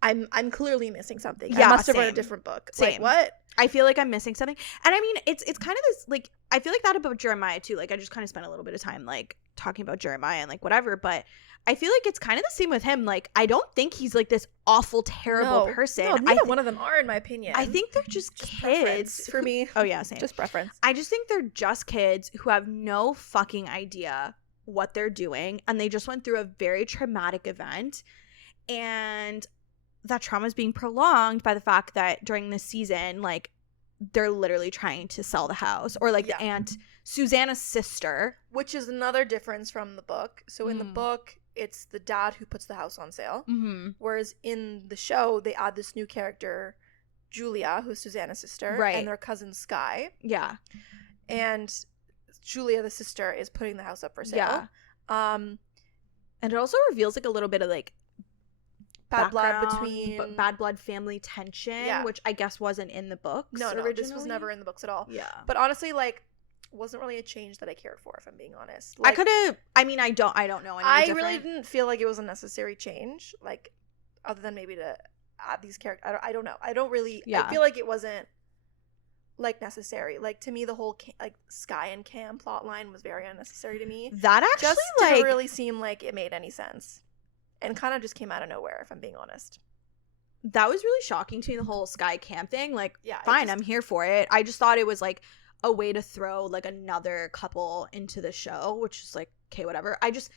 I'm clearly missing something. Yeah, I must have read a different book. Like, what? I feel like I'm missing something. And I mean, it's kind of this, like, I feel like that about Jeremiah too. Like, I just kind of spent a little bit of time like talking about Jeremiah and like whatever, but I feel like it's kind of the same with him. Like, I don't think he's like this awful, terrible person. No, neither one of them are, in my opinion. I think they're just kids for me. Oh yeah, same. Just preference. I just think they're just kids who have no fucking idea what they're doing, and they just went through a very traumatic event, and that trauma is being prolonged by the fact that during this season, like, they're literally trying to sell the house, or like the aunt Susanna's sister, which is another difference from the book. So in the book, it's the dad who puts the house on sale, whereas in the show they add this new character, Julia, who's Susanna's sister, right, and their cousin Sky. Yeah, and Julia, the sister, is putting the house up for sale. Yeah, and it also reveals like a little bit of like bad blood family tension, which I guess wasn't in the books. No, this was never in the books at all. Yeah, but honestly, like, wasn't really a change that I cared for, if I'm being honest. Like, I could have. I mean, I don't know. I really didn't feel like it was a necessary change, like, other than maybe to add these characters. I don't know. I don't really. Yeah. I feel like it wasn't like necessary. Like, to me, the whole like Sky and Cam plot line was very unnecessary to me. That actually just didn't really seem like it made any sense. And kind of just came out of nowhere, if I'm being honest. That was really shocking to me, the whole Sky Camp thing. Like, yeah, fine, I'm here for it. I just thought it was, like, a way to throw, like, another couple into the show, which is, like, okay, whatever. I just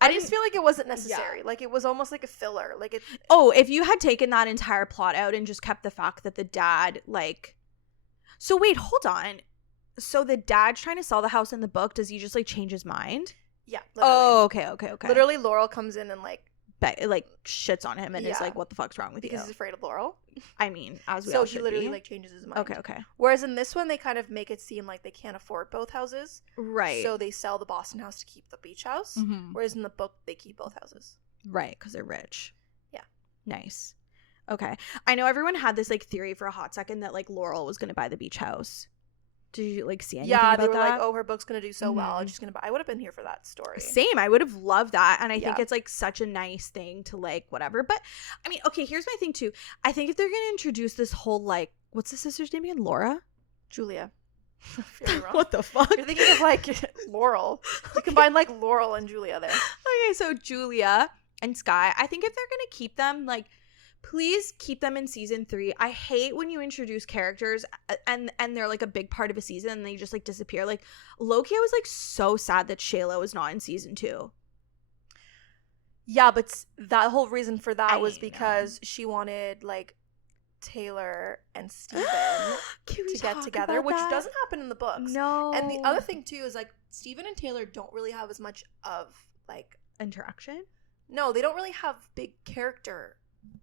feel like it wasn't necessary. Yeah. Like, it was almost like a filler. Like, if you had taken that entire plot out and just kept the fact that the dad, like... So, wait, hold on. So, the dad's trying to sell the house in the book. Does he just, like, change his mind? Yeah. Literally. Oh, okay. Literally, Laurel comes in and, like shits on him and is like, what the fuck's wrong with you? Because he's afraid of Laurel. I mean, as we all should be. So he literally like changes his mind. Okay. Whereas in this one, they kind of make it seem like they can't afford both houses. Right. So they sell the Boston house to keep the beach house. Mm-hmm. Whereas in the book, they keep both houses. Right, because they're rich. Yeah. Nice. Okay. I know everyone had this like theory for a hot second that like Laurel was going to buy the beach house. Did you like see anything about that? Yeah, they were like, oh, her book's gonna do so well. She's gonna buy. I would have been here for that story. Same. I would have loved that. And I think it's like such a nice thing to like whatever. But I mean, okay, here's my thing too. I think if they're gonna introduce this whole like, what's the sister's name again? Laura? Julia. What the fuck? You're thinking of like Laurel. You combine like Laurel and Julia there. Okay, so Julia and Sky. I think if they're gonna keep them, like, please keep them in season 3. I hate when you introduce characters and they're like a big part of a season and they just like disappear. Like, Loki, I was like so sad that Shayla was not in season 2. Yeah, but that whole reason for that was because she wanted like Taylor and Steven to get together, which doesn't happen in the books. No. And the other thing too is like Steven and Taylor don't really have as much of like interaction. No, they don't really have big character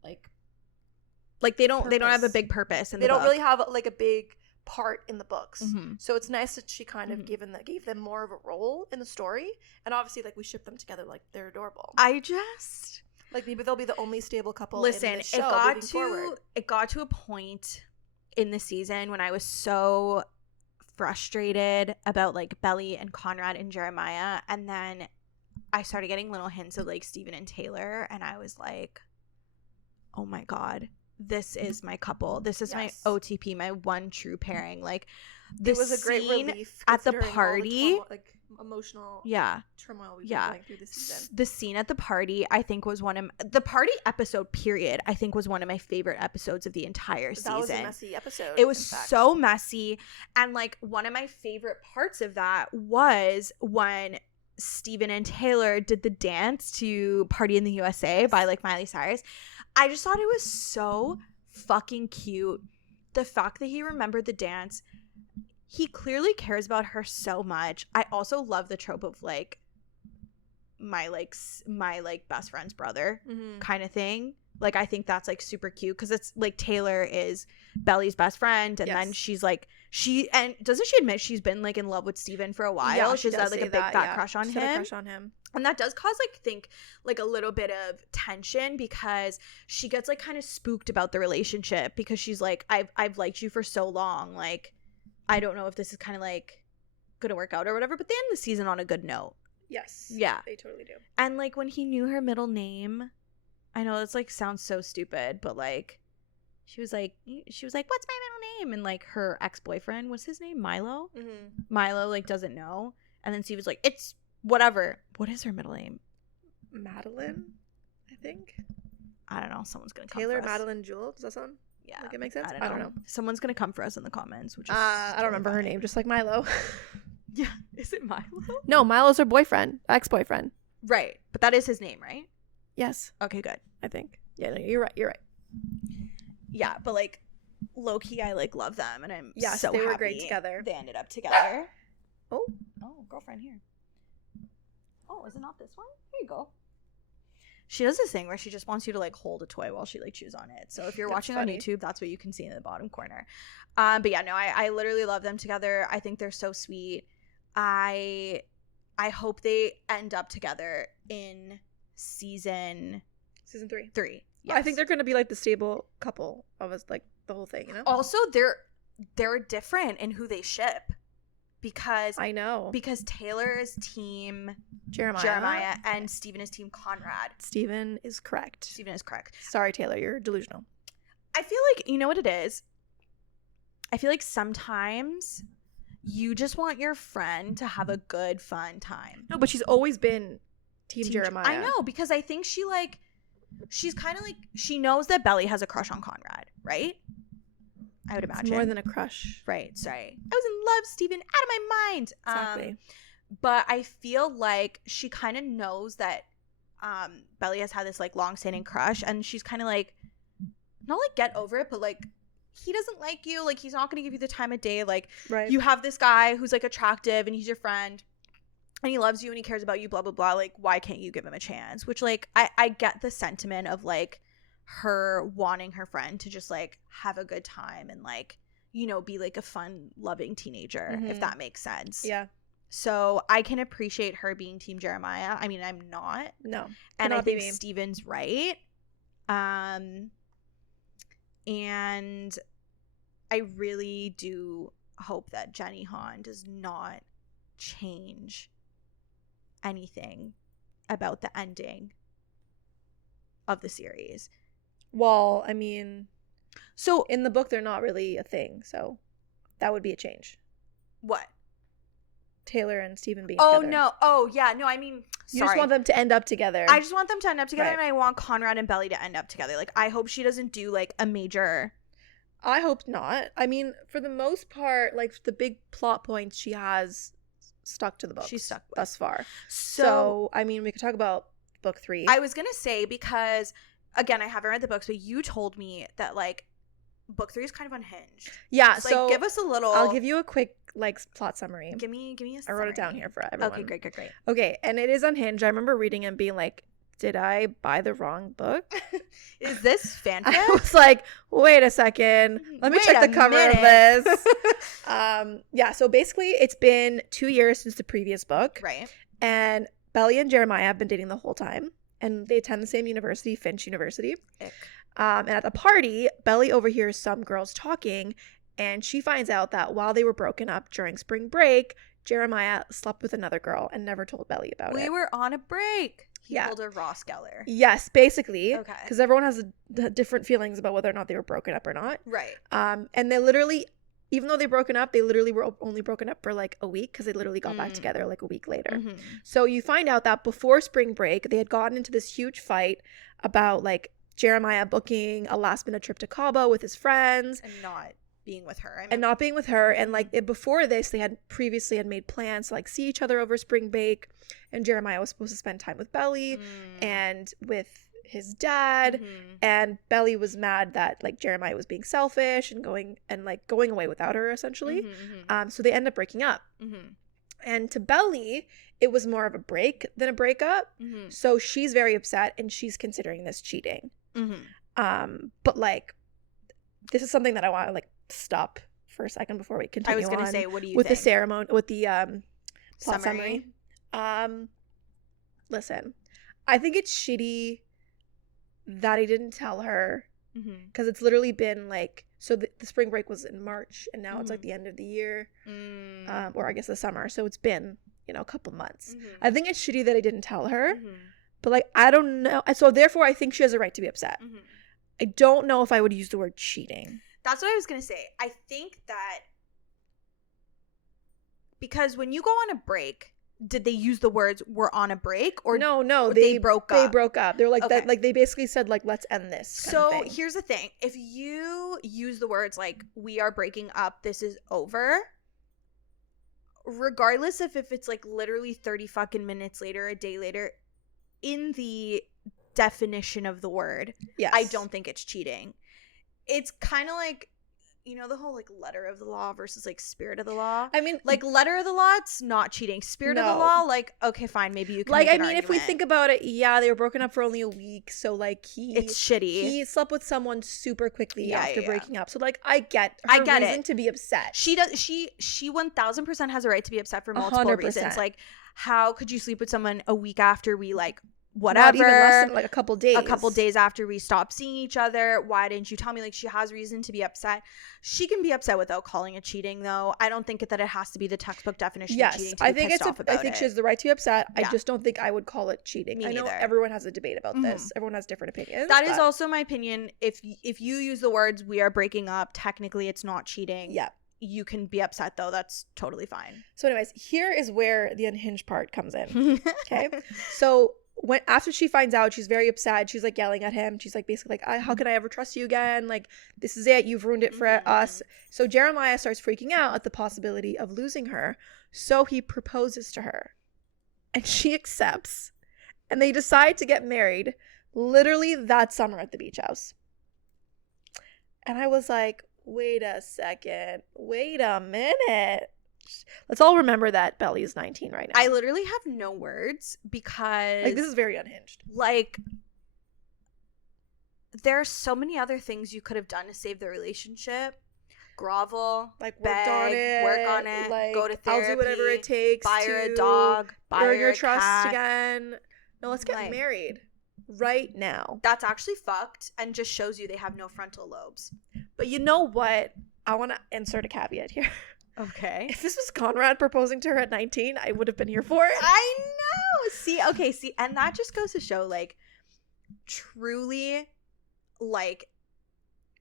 like they don't have a big purpose in the book. They don't really have like a big part in the books. Mm-hmm. So it's nice that she kind of gave them more of a role in the story. And obviously like we ship them together, like they're adorable. I just like maybe they'll be the only stable couple. Listen, in the show it got to a point in the season when I was so frustrated about like Belly and Conrad and Jeremiah, and then I started getting little hints of like Steven and Taylor, and I was like, oh my god, this is my couple. This is my OTP, my one true pairing. Like, this was a great relief at the party, emotional turmoil we've been going through this season. The scene at the party, I think, was the party episode period. I think was one of my favorite episodes of the entire season. That was a messy episode. It was so messy, and like one of my favorite parts of that was when Steven and Taylor did the dance to Party in the USA by like Miley Cyrus. I just thought it was so fucking cute. The fact that he remembered the dance. he clearly cares about her so much. I also love the trope of like my best friend's brother kind of thing. Like, I think that's like super cute because it's like Taylor is Belly's best friend, and then she's like and doesn't she admit she's been like in love with Steven for a while? Yeah, she's had like a big fat crush on him. And that does cause like a little bit of tension because she gets like kind of spooked about the relationship because she's like, I've liked you for so long, like I don't know if this is kind of like gonna work out or whatever, but they end the season on a good note. Yes. Yeah. They totally do. And like when he knew her middle name, I know it's like sounds so stupid, but like she was like, what's my middle name? And like her ex-boyfriend, what's his name? Milo? Milo like doesn't know. And then Steve was like, it's whatever. What is her middle name? Madeline, I think. I don't know. Someone's gonna come Taylor, for us. Madeline, Jewel. Does that sound like it makes sense? I don't know. Someone's gonna come for us in the comments. Which is I don't remember her name, just like Milo. Yeah. Is it Milo? No, Milo's her boyfriend, ex-boyfriend. Right. But that is his name, right? Yes. Okay, good. I think. Yeah, no, you're right. Yeah, but like low-key, I like love them, and I'm so they happy were great together. They ended up together. Oh, girlfriend here. Oh, is it not this one? Here you go. She does this thing where she just wants you to like hold a toy while she like chews on it. So if you're watching on YouTube, that's what you can see in the bottom corner. But yeah, no, I literally love them together. I think they're so sweet. I hope they end up together in season 3. Yes. I think they're gonna be like the stable couple of us, like the whole thing, you know. Also, they're different in who they ship because I know because Taylor is team Jeremiah and Steven is team Conrad. Steven is correct. Sorry, Taylor, you're delusional. I feel like, you know what it is? I feel like sometimes you just want your friend to have a good, fun time. No, but she's always been team Jeremiah. I know, because I think she's kind of like, she knows that Belly has a crush on Conrad, right? I would imagine. It's more than a crush. Right, sorry. I was in love, Steven, out of my mind. Exactly. But I feel like she kind of knows that Belly has had this like long-standing crush, and she's kind of like, not like get over it, but like, he doesn't like you, like he's not gonna give you the time of day, like you have this guy who's like attractive and he's your friend and he loves you and he cares about you, blah blah blah, like why can't you give him a chance? Which like I get the sentiment of like her wanting her friend to just like have a good time and like, you know, be like a fun loving teenager, if that makes sense. Yeah. So I can appreciate her being team Jeremiah. I mean, I'm not. No. And I think Steven's right. And I really do hope that Jenny Han does not change anything about the ending of the series. Well, I mean, so in the book, they're not really a thing, so that would be a change. What? Taylor and Steven being together. No. Oh, yeah. No, I mean, sorry. You just want them to end up together. I just want them to end up together, and I want Conrad and Belly to end up together. Like, I hope she doesn't do, like, a major... I hope not. I mean, for the most part, like, the big plot points she has stuck to the books. She's stuck with. Thus far. So, I mean, we could talk about book 3. I was going to say, because, again, I haven't read the books, but you told me that, like, book 3 is kind of unhinged. Yeah, so like, give us a little... I'll give you a quick, like, plot summary. Give me a summary. I wrote it down here for everyone. Okay, great. Okay, and it is unhinged. I remember reading and being like, did I buy the wrong book? Is this fanfic? I was like, wait a second. Let me check the cover of this. Yeah, so basically it's been 2 years since the previous book. Right. And Belly and Jeremiah have been dating the whole time. And they attend the same university, Finch University. Ick. And at the party, Belly overhears some girls talking. And she finds out that while they were broken up during spring break, Jeremiah slept with another girl and never told Belly about it. We were on a break. He Yeah. pulled a Ross Geller. Yes, basically. Okay. Because everyone has different feelings about whether or not they were broken up or not. Right. And they literally, even though they broken up, they literally were only broken up for like a week because they literally got back together like a week later. Mm-hmm. So you find out that before spring break, they had gotten into this huge fight about like Jeremiah booking a last minute trip to Cabo with his friends. And not being with her. And not being with her. And like before this, they had previously made plans to like see each other over spring break. And Jeremiah was supposed to spend time with Belly and with his dad. And Belly was mad that like Jeremiah was being selfish and going away without her essentially. So they end up breaking up. And to Belly, it was more of a break than a breakup. So she's very upset and she's considering this cheating. But like, this is something that I want to like stop for a second before we continue. I was going to say, what do you with think? the ceremony, with the plot summary? Listen, I think it's shitty that he didn't tell her, because it's literally been like, so the spring break was in March and now it's like the end of the year, or I guess the summer, so it's been, you know, a couple months. I think it's shitty that I didn't tell her, but like, I don't know, so therefore I think she has a right to be upset. I don't know if I would use the word cheating. That's what I was going to say. I think that because when you go on a break, did they use the words "we're on a break" or no, they broke up? They broke up. They're like that. Like they basically said like, let's end this. So here's the thing: if you use the words like "we are breaking up," this is over. Regardless of if it's like literally 30 fucking minutes later, a day later, in the definition of the word, yes, I don't think it's cheating. It's kind of like, you know, the whole like letter of the law versus like spirit of the law. I mean, like letter of the law, it's not cheating. Spirit of the law, like, okay, fine, maybe you can like, make I an mean, argument. if we think about it, yeah, they were broken up for only a week, so like it's shitty. He slept with someone super quickly after breaking up, so like I get reason to be upset. She 1000% has a right to be upset for multiple 100%. reasons. Like, how could you sleep with someone a week after we like whatever, not even less than like a couple days after we stopped seeing each other? Why didn't you tell me? Like, she has reason to be upset. She can be upset without calling it cheating, though. I don't think that it has to be the textbook definition of cheating to be pissed off about it. I think she has the right to be upset. I just don't think I would call it cheating. Me I know neither. Everyone has a debate about this. Everyone has different opinions. That is also my opinion. If you use the words "we are breaking up," technically it's not cheating. Yeah. You can be upset though. That's totally fine. So anyways, here is where the unhinged part comes in. Okay. So after she finds out, she's very upset. She's like yelling at him. She's like basically like, how can I ever trust you again? Like, this is it. You've ruined it for us. So Jeremiah starts freaking out at the possibility of losing her. So he proposes to her. And she accepts. And they decide to get married literally that summer at the beach house. And I was like, wait a second. Wait a minute. Let's all remember that Belly is 19 right now. I literally have no words because like, this is very unhinged. Like, there are so many other things you could have done to save the relationship. Grovel, like, beg, work on it, like, go to therapy, I'll do whatever it takes, buy her a dog, buy her your a trust cat. again. No, let's get married right now. That's actually fucked and just shows you they have no frontal lobes. But you know what? I want to insert a caveat here. Okay. If this was Conrad proposing to her at 19, I would have been here for it. I know. See, and that just goes to show, like, truly, like,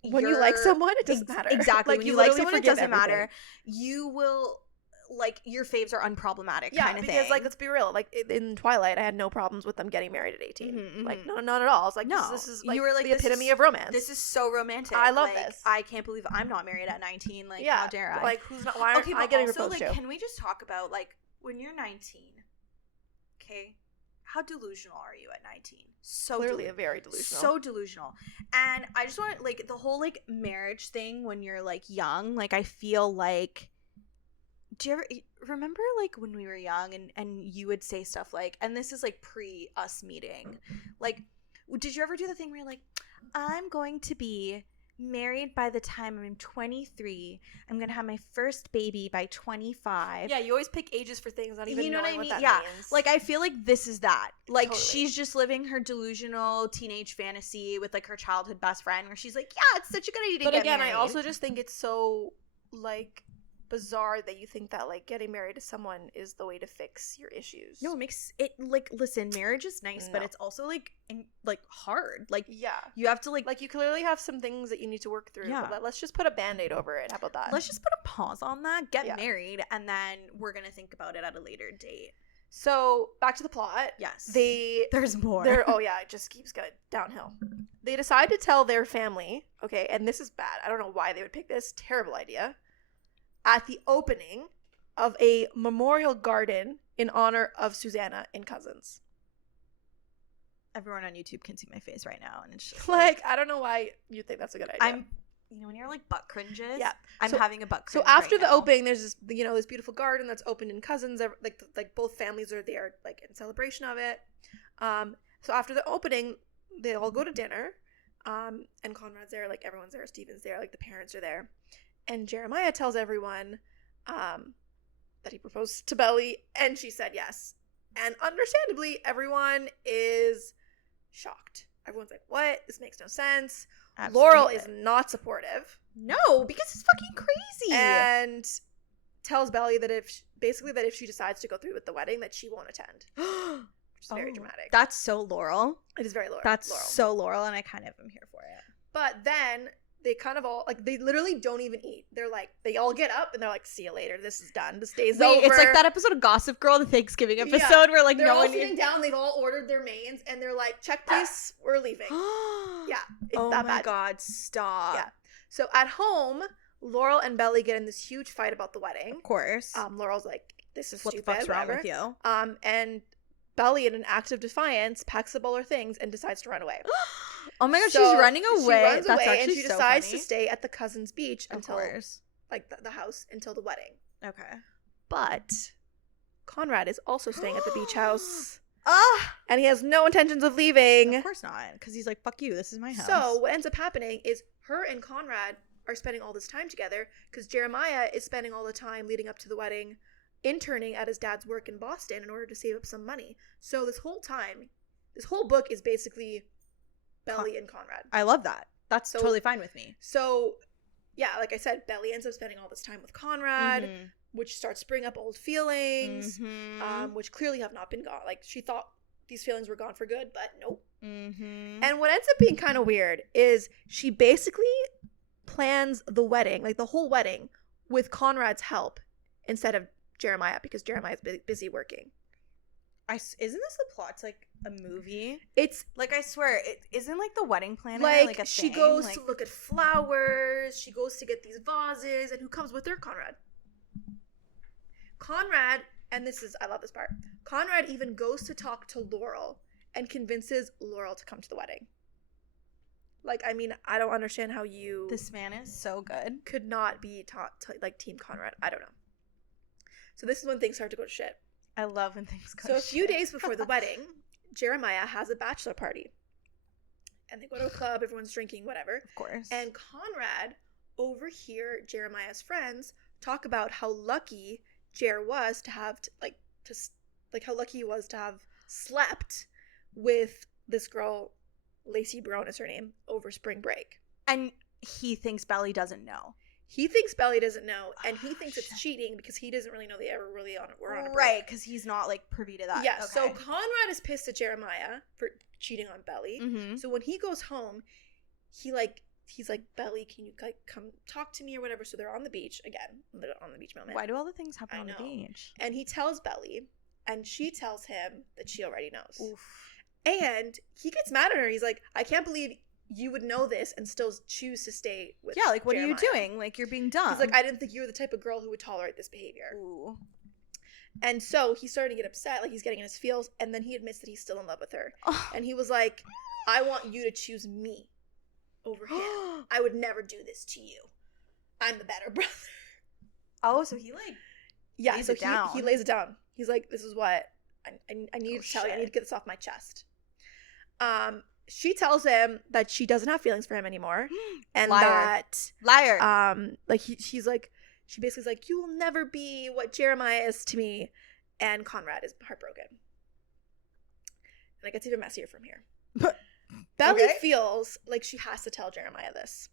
when you like someone, it doesn't matter. Exactly. Like, when you like someone, it doesn't everything. matter. You will, like, your faves are unproblematic kind of thing. Because, like, let's be real. Like, in Twilight, I had no problems with them getting married at 18. Like, not at all. I was like, no. This is like, you were like the epitome of romance. This is so romantic. I love like, this. I can't believe I'm not married at 19. Like, how dare I? Like, who's not? Why aren't I getting proposed to? Can we just talk about, like, when you're 19, okay, how delusional are you at 19? So clearly very delusional. So delusional. And I just want, like, the whole, like, marriage thing when you're, like, young, like, I feel like, do you ever remember, like, when we were young and you would say stuff like, and this is, like, pre us meeting, like, did you ever do the thing where you're like, I'm going to be married by the time I'm 23. I'm going to have my first baby by 25. Yeah, you always pick ages for things, not even knowing what that means. Like, I feel like this is that. Like, she's just living her delusional teenage fantasy with, like, her childhood best friend where she's like, yeah, it's such a good idea to get married. But again, I also just think it's so, like, bizarre that you think that, like, getting married to someone is the way to fix your issues. No, it makes it, like, listen, marriage is nice, but it's also, like, hard. Like, yeah, you have to, like, you clearly have some things that you need to work through. Yeah, but let's just put a band-aid over it. How about that? Let's just put a pause on that, get married, and then we're gonna think about it at a later date. So back to the plot. Yes. There's more. Oh yeah, it just keeps going downhill. They decide to tell their family, okay, and this is bad. I don't know why they would pick this. Terrible idea. At the opening of a memorial garden in honor of Susanna in Cousins. Everyone on YouTube can see my face right now, and it's just like I don't know why you think that's a good idea. When you're like butt cringes. Yeah, I'm having a butt cringe. So after right the now. opening, there's this this beautiful garden that's opened in Cousins. Like both families are there, like in celebration of it. So after the opening, they all go to dinner, and Conrad's there, like everyone's there, Stephen's there, like the parents are there, and Jeremiah tells everyone, that he proposed to Belly, and she said yes, and understandably, everyone is shocked. Everyone's like, "What? This makes no sense." Absolutely. Laurel is not supportive. No, because it's fucking crazy. And tells Belly that if she decides to go through with the wedding, that she won't attend. Which is very dramatic. That's so Laurel. It is very Laurel. That's Laurel. So Laurel, and I kind of am here for it. But then they kind of all, like, they literally don't even eat. They're like, they all get up and they're like, "See you later. This is done. This day's over." It's like that episode of Gossip Girl, the Thanksgiving episode, where like they're no all one sitting down. They've all ordered their mains, and they're like, "Check, please. We're leaving." Yeah. It's oh that my bad. God, stop. Yeah. So at home, Laurel and Belly get in this huge fight about the wedding. Of course. Laurel's like, "This is what stupid. What the fuck's wrong whatever." with you? And Belly, in an act of defiance, packs up all her things and decides to run away. Oh my God, So she's running away. She runs That's away, actually and she so decides funny. to stay at the Cousins beach until, of course. like, the house until the wedding. Okay. But Conrad is also staying at the beach house. Ah! And he has no intentions of leaving. Of course not, because he's like, "Fuck you, this is my house." So what ends up happening is her and Conrad are spending all this time together because Jeremiah is spending all the time leading up to the wedding interning at his dad's work in Boston in order to save up some money. So this whole book is basically Belly and Conrad. I love that. That's totally fine with me. So, yeah, like I said, Belly ends up spending all this time with Conrad, Mm-hmm. which starts to bring up old feelings, Mm-hmm. which clearly have not been gone. Like, she thought these feelings were gone for good, but nope. Mm-hmm. And what ends up being kind of weird is she basically plans the wedding, like the whole wedding, with Conrad's help instead of Jeremiah, because Jeremiah's busy working. Isn't this the plot to like a movie? It's like, I swear, it isn't like the wedding planner like a she thing? goes like... to look at flowers, she goes to get these vases, and who comes with her? Conrad, and I love this part. Conrad even goes to talk to Laurel and convinces Laurel to come to the wedding. Like, I mean, I don't understand how you... This man is so good. Could not be like Team Conrad. I don't know. So this is when things start to go to shit. I love when things go So to a few days before the wedding, Jeremiah has a bachelor party. And they go to a club, everyone's drinking, whatever. Of course. And Conrad overhear Jeremiah's friends talk about how lucky Jer was to have how lucky he was to have slept with this girl, Lacey Brown is her name, over spring break. And he thinks Belly doesn't know. He thinks Belly doesn't know, and he thinks it's cheating because he doesn't really know they ever really were on a break. Right, because he's not like privy to that. Yeah, okay. So Conrad is pissed at Jeremiah for cheating on Belly. Mm-hmm. So when he goes home, he's like, "Belly, can you like come talk to me or whatever?" So they're on the beach again, on the beach moment. Why do all the things happen on the beach? And he tells Belly, and she tells him that she already knows. Oof. And he gets mad at her. He's like, "I can't believe you would know this and still choose to stay with like, what Jeremiah. Are you doing? Like, you're being dumb." He's like, "I didn't think you were the type of girl who would tolerate this behavior." Ooh. And so he's starting to get upset, like he's getting in his feels, and then he admits that he's still in love with her. Oh. And he was like, "I want you to choose me over him. I would never do this to you. I'm the better brother." Oh, so he like lays it down. He lays it down. He's like, "This is what I need to tell you. I need to get this off my chest." She tells him that she doesn't have feelings for him anymore, and liar. like she's like, she basically is like, "You will never be what Jeremiah is to me," and Conrad is heartbroken. And it gets even messier from here. Belly feels like she has to tell Jeremiah this,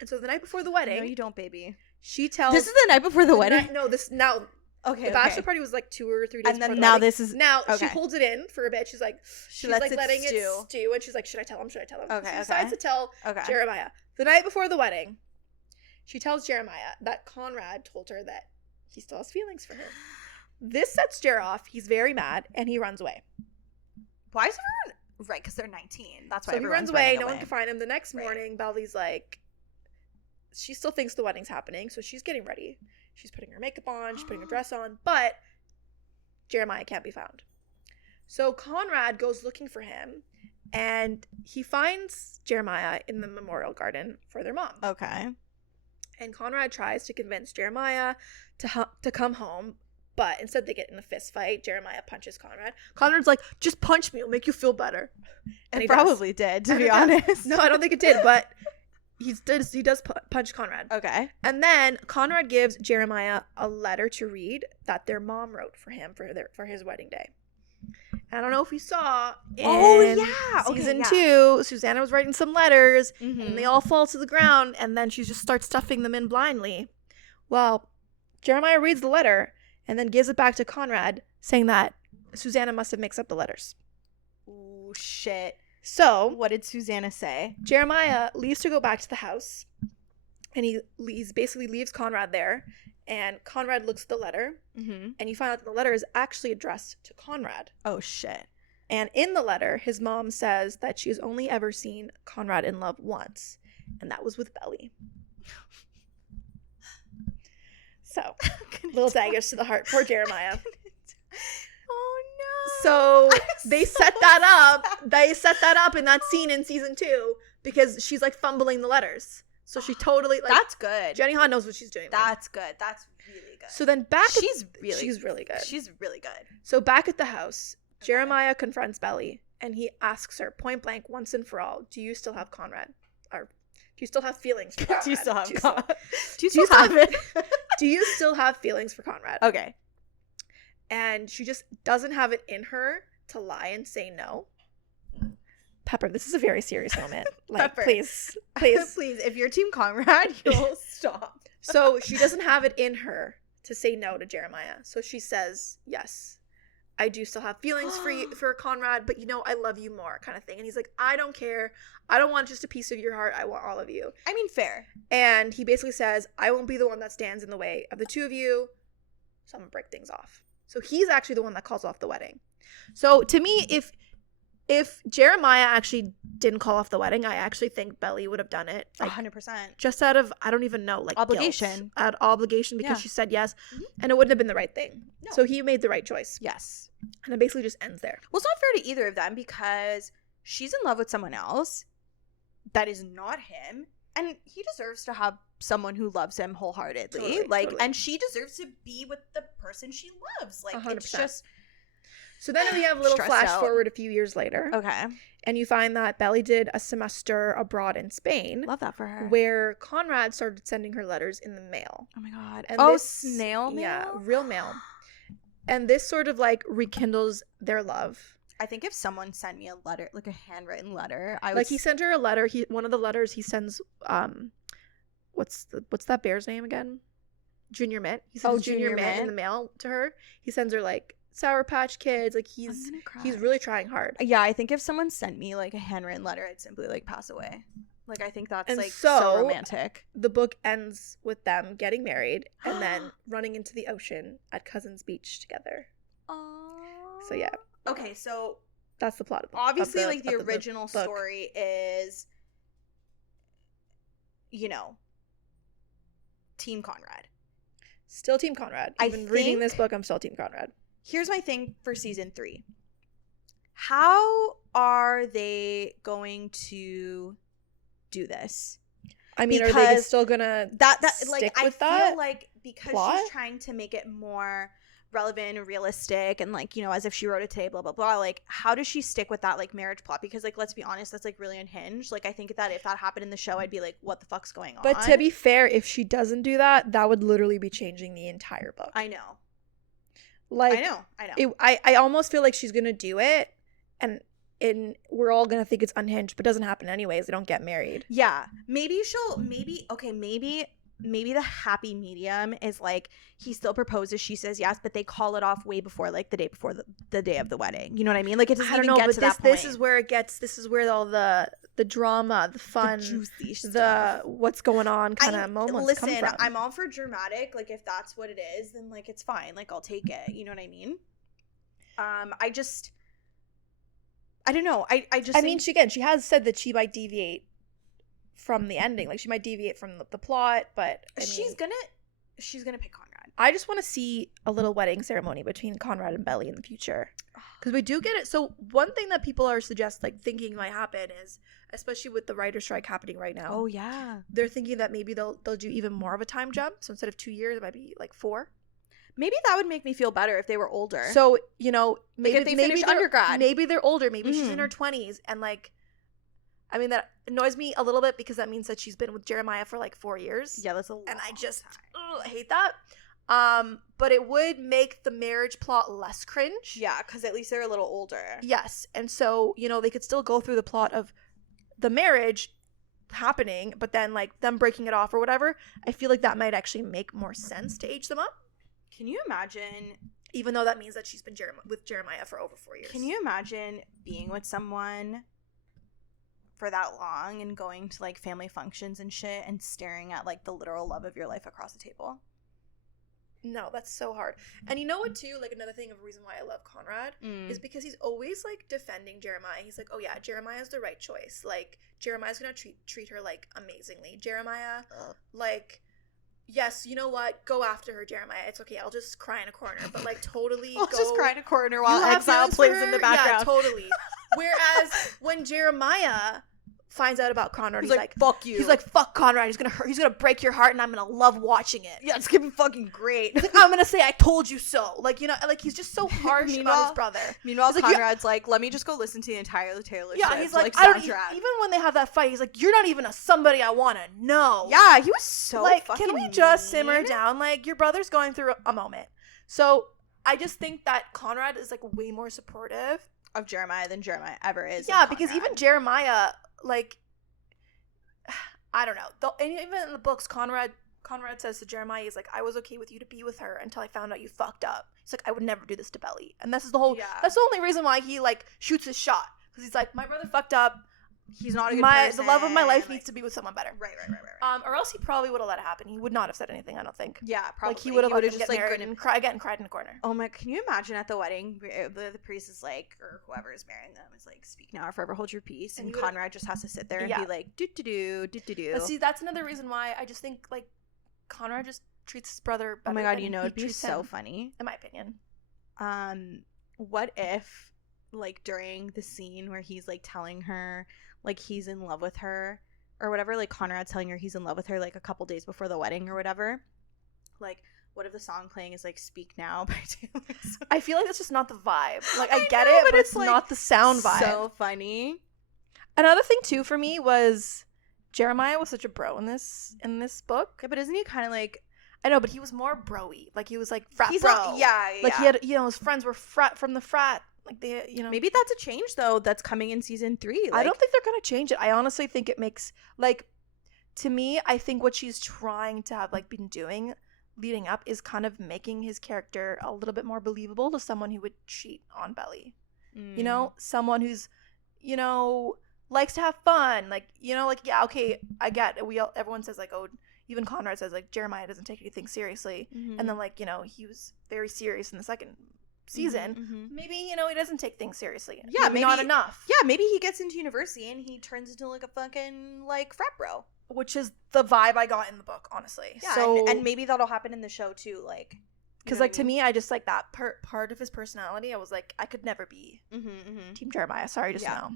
and so the night before the wedding, no, you don't, baby. She tells. This is the night before the wedding. The bachelor party was like 2 or 3 days. And then before the now wedding. this is she holds it in for a bit. She's like, lets letting it stew, and she's like, "Should I tell him? Should I tell him?" Okay, she decides to tell Jeremiah the night before the wedding. She tells Jeremiah that Conrad told her that he still has feelings for her. This sets Jer off. He's very mad, and he runs away. Why is everyone... Right, because they're 19. That's why so he runs away. No one can find him. The next morning, Belly's like... She still thinks the wedding's happening, so she's getting ready. She's putting her makeup on. She's putting her dress on. But Jeremiah can't be found. So Conrad goes looking for him, and he finds Jeremiah in the memorial garden for their mom. Okay. And Conrad tries to convince Jeremiah to come home, but instead they get in a fist fight. Jeremiah punches Conrad. Conrad's like, just punch me, it'll make you feel better. And he probably did, to be honest. No, I don't think it did, but he does punch Conrad. Okay. And then Conrad gives Jeremiah a letter to read that their mom wrote for him for his wedding day. I don't know if we saw in season 2, Susanna was writing some letters, and they all fall to the ground, and then she just starts stuffing them in blindly. Well, Jeremiah reads the letter and then gives it back to Conrad, saying that Susanna must have mixed up the letters. Oh, shit. So, what did Susanna say? Jeremiah leaves to go back to the house, and he basically leaves Conrad there, and Conrad looks at the letter, and you find out that the letter is actually addressed to Conrad. Oh, shit. And in the letter, his mom says that she has only ever seen Conrad in love once, and that was with Belly. So, little daggers to the heart. Poor Jeremiah. Oh, no. So, they set that up. They set that up in that scene in season 2 because she's, like, fumbling the letters. So she totally, like... That's good. Jenny Han knows what she's doing. That's good. That's really good. So then She's really good. She's really good. So back at the house, Jeremiah confronts Belly, and he asks her point blank, once and for all, do you still have Conrad? Or do you still have feelings for Conrad? Do you still have Conrad? Do you still have it? Do you still have feelings for Conrad? Okay. And she just doesn't have it in her to lie and say no. Pepper, this is a very serious moment. Like, Pepper. Please. Please, if you're Team Conrad, you'll stop. So she doesn't have it in her to say no to Jeremiah. So she says, yes, I do still have feelings for Conrad, but, I love you more, kind of thing. And he's like, I don't care. I don't want just a piece of your heart. I want all of you. I mean, fair. And he basically says, I won't be the one that stands in the way of the two of you, so I'm going to break things off. So he's actually the one that calls off the wedding. So to me, if Jeremiah actually didn't call off the wedding, I actually think Belly would have done it. 100%. Just out of, I don't even know, like obligation. Out of obligation because she said yes. And it wouldn't have been the right thing. No. So he made the right choice. Yes. And it basically just ends there. Well, it's not fair to either of them because she's in love with someone else that is not him. And he deserves to have someone who loves him wholeheartedly. Totally. And she deserves to be with the person she loves. 100%. It's just... So then we have a little flash forward a few years later. Okay. And you find that Belly did a semester abroad in Spain. Love that for her. Where Conrad started sending her letters in the mail. Oh my God. And snail mail? Yeah, real mail. And this sort of rekindles their love. I think if someone sent me a letter, like a handwritten letter, I would... Like he sent her a letter. One of the letters he sends, what's that bear's name again? Junior Mint. He sends Junior Mint in the mail to her. He sends her Sour Patch Kids. He's really trying hard. Yeah, I think if someone sent me a handwritten letter, I'd simply pass away. I think that's so romantic. The book ends with them getting married and then running into the ocean at Cousins Beach together. Aww. So yeah. Okay, so that's the plot. Obviously, the original story is, Team Conrad. Still Team Conrad. Even reading this book, I'm still Team Conrad. Here's my thing for season 3. How are they going to do this? I mean, are they still gonna stick with that? I feel like because she's trying to make it more relevant and realistic and as if she wrote it today, blah blah blah, how does she stick with that marriage plot? Because let's be honest, that's really unhinged. I think that if that happened in the show, I'd be like, what the fuck's going on? But to be fair, if she doesn't do that, that would literally be changing the entire book. I know. I know. I almost feel like she's gonna do it, and we're all gonna think it's unhinged, but it doesn't happen anyways. They don't get married. Yeah, maybe the happy medium is he still proposes, she says yes, but they call it off way before the day before the day of the wedding. You know what I mean? It doesn't even get to that point. This is where all the the drama, the fun, the juicy stuff, the what's going on kind of moments come from. I'm all for dramatic. Like, if that's what it is, then like it's fine. Like, I'll take it. You know what I mean? I don't know. I mean, she has said that she might deviate from the ending. Like, she might deviate from the plot, but she's gonna pick Conrad. I just want to see a little wedding ceremony between Conrad and Belly in the future, because we do get it. So one thing that people are thinking might happen is, especially with the writer strike happening right now. Oh yeah, they're thinking that maybe they'll do even more of a time jump. So instead of 2 years, it might be like 4. Maybe that would make me feel better if they were older. So, maybe like if they finish undergrad. Maybe they're older. Maybe she's in her 20s. And, like, I mean, that annoys me a little bit because that means that she's been with Jeremiah for, like, 4 years. Yeah, that's a lot. And I just I hate that. But it would make the marriage plot less cringe. Yeah, because at least they're a little older. Yes. And so, they could still go through the plot of the marriage happening, but then, like, them breaking it off or whatever. I feel like that might actually make more sense to age them up. Can you imagine? Even though that means that she's been with Jeremiah for over 4 years. Can you imagine being with someone for that long and going to, like, family functions and shit and staring at, like, the literal love of your life across the table? No, that's so hard. And you know what, too? Like, another thing of a reason why I love Conrad is because he's always, like, defending Jeremiah. He's like, oh, yeah, Jeremiah's the right choice. Like, Jeremiah's gonna treat her, like, amazingly. Jeremiah, like... Yes, you know what? Go after her, Jeremiah. It's okay. I'll just cry in a corner. But, like, totally I'll just cry in a corner while Exile plays in the background. Yeah, totally. Whereas when Jeremiah finds out about Conrad, he's like, fuck you. He's like, fuck Conrad. He's gonna break your heart and I'm gonna love watching it. Yeah, it's gonna be fucking great. He's like, I'm gonna say I told you so. Like, like, he's just so harsh about his brother. Meanwhile, Conrad's like, let me just go listen to the entire Taylor Swift. Yeah, he's like, I don't even when they have that fight, he's like, you're not even somebody I wanna know. Yeah, he was so like, fucking can we just simmer down? Like, your brother's going through a moment. So I just think that Conrad is, like, way more supportive of Jeremiah than Jeremiah ever is. Yeah, because even Jeremiah, like, I don't know. And even in the books, Conrad says to Jeremiah, he's like, I was okay with you to be with her until I found out you fucked up. He's like, I would never do this to Belly. And this is the whole, that's the only reason why he, like, shoots his shot. Because he's like, my brother fucked up. He's not a good person. The love of my life needs to be with someone better. Right. Or else he probably would have let it happen. He would not have said anything, I don't think. Yeah, probably. Like, he would have just get married and cried in a corner. Oh my, can you imagine at the wedding, the priest is like, or whoever is marrying them is like, speak now or forever hold your peace. And Conrad just has to sit there and be like, do. But see, that's another reason why I just think, like, Conrad just treats his brother better. Oh my god, it'd be so funny. In my opinion. What if, like, during the scene where he's, like, telling her, like, he's in love with her or whatever, like, Conrad's telling her he's in love with her, like, a couple days before the wedding or whatever, like, what if the song playing is, like, Speak Now by Taylor Swift? I feel like that's just not the vibe. Like, I get it, but it's like, not the sound vibe. So funny. Another thing, too, for me was Jeremiah was such a bro in this book. Yeah, but isn't he kind of like... I know, but he was more bro-y. Like, he was, like, frat he's bro. Like, he had, his friends were from the frat. Like, they, Maybe that's a change, though, that's coming in season 3. Like, I don't think they're going to change it. I honestly think it makes, like, to me, I think what she's trying to have, like, been doing leading up is kind of making his character a little bit more believable to someone who would cheat on Belly. Someone who's, likes to have fun. Like, like, yeah, okay, I get it. Everyone says, like, oh, even Conrad says, like, Jeremiah doesn't take anything seriously. Mm-hmm. And then, like, he was very serious in the second season. Mm-hmm. Maybe, he doesn't take things seriously. Yeah, maybe not enough. Yeah, maybe he gets into university and he turns into, like, a fucking, like, frat bro. Which is the vibe I got in the book, honestly. Yeah, so, and maybe that'll happen in the show, too, like... Because, like, to me, I just, like, that part of his personality, I was like, I could never be Team Jeremiah. Sorry, just no.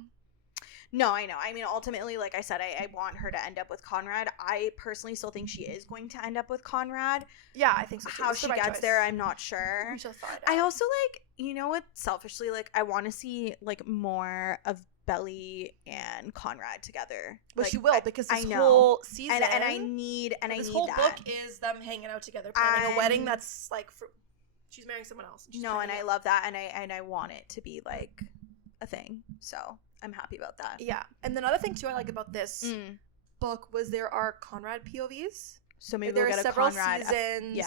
No, I know. I mean, ultimately, like I said, I want her to end up with Conrad. I personally still think she is going to end up with Conrad. Yeah, I think so too. How she gets there, I'm not sure. We shall find out. I also, like, you know what? Selfishly, like, I want to see, like, more of Belly and Conrad together. Well, like, she will, because this whole season... And I need that. This whole book is them hanging out together, planning a wedding that's, like, she's marrying someone else. No, and I love that, and I want it to be, like, a thing. So... I'm happy about that. Yeah. And another thing, too, I like about this book was there are Conrad POVs. So maybe there we'll are get several a Conrad seasons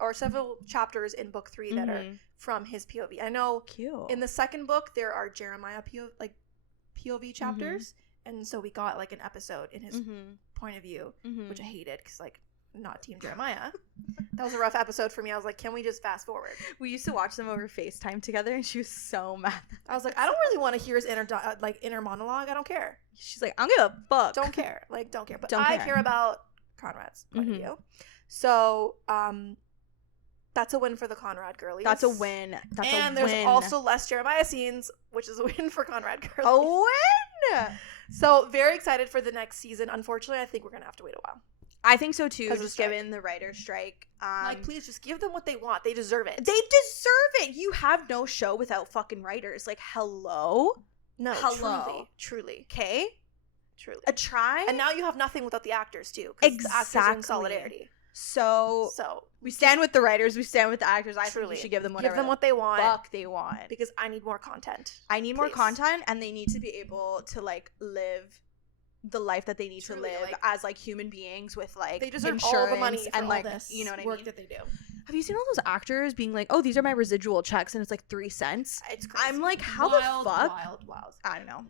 or several chapters in book 3 that are from his POV. I know in the second book there are Jeremiah POV chapters. And so we got like an episode in his point of view, which I hated because like not Team Jeremiah. That was a rough episode for me. I was like, can we just fast forward? We used to watch them over FaceTime together, and she was so mad. I was like, I don't really want to hear his inner monologue. I don't care. She's like, I don't give a fuck. Don't care. Like, don't care. But Don't I care. care about Conrad's point of view. So, that's a win for the Conrad girlies. That's a win. And there's also less Jeremiah scenes, which is a win for Conrad girlies. A win! So, very excited for the next season. Unfortunately, I think we're going to have to wait a while. I think so too, just given the writer's strike. Like, please just give them what they want. They deserve it. They deserve it. You have no show without fucking writers. Like, hello? No, hello. Truly. Okay? Truly. A try? And now you have nothing without the actors, too. Exactly. The actors are in solidarity. So we stand with the writers. We stand with the actors. I think we should give them whatever. Give them what they want. Fuck they want. Because I need more content. I need more content, and they need to be able to, like, live the life that they need to live, like, as like human beings with like they deserve insurance all the money for and all like this you know what work I mean? that they do. Have you seen all those actors being like, oh, these are my residual checks, and it's like 3 cents? It's crazy. I'm like, how the fuck? Wild. I don't know.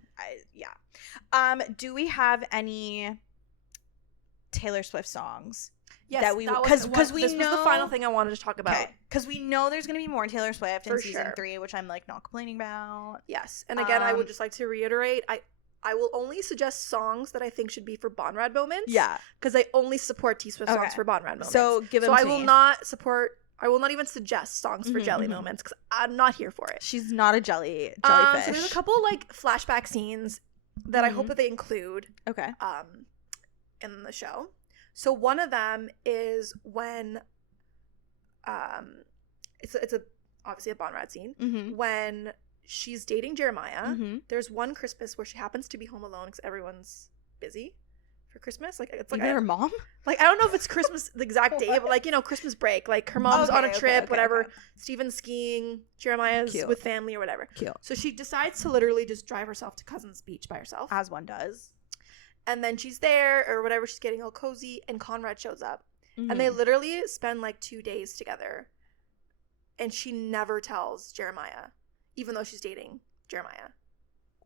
Do we have any Taylor Swift songs? Yes, that we because we this know was the final thing I wanted to talk about. Because we know there's gonna be more Taylor Swift in season 3, which I'm like not complaining about. Yes, and again, I would just like to reiterate, I will only suggest songs that I think should be for Bonrad moments. Yeah. Because I only support T Swift songs for Bonrad moments. So give them to me. I will not even suggest songs for Jelly moments because I'm not here for it. She's not a jellyfish. So there's a couple like flashback scenes that I hope that they include. Okay. In the show. So one of them is when it's obviously a Bonrad scene when she's dating Jeremiah. There's one Christmas where she happens to be home alone because everyone's busy for Christmas. Like it's like her mom. Like I don't know if it's Christmas the exact day, but like Christmas break. Like her mom's on a trip, whatever. Okay. Steven's skiing. Jeremiah's with family or whatever. Cute. So she decides to literally just drive herself to Cousin's Beach by herself, as one does. And then she's there or whatever. She's getting all cozy, and Conrad shows up, and they literally spend like 2 days together. And she never tells Jeremiah, even though she's dating Jeremiah.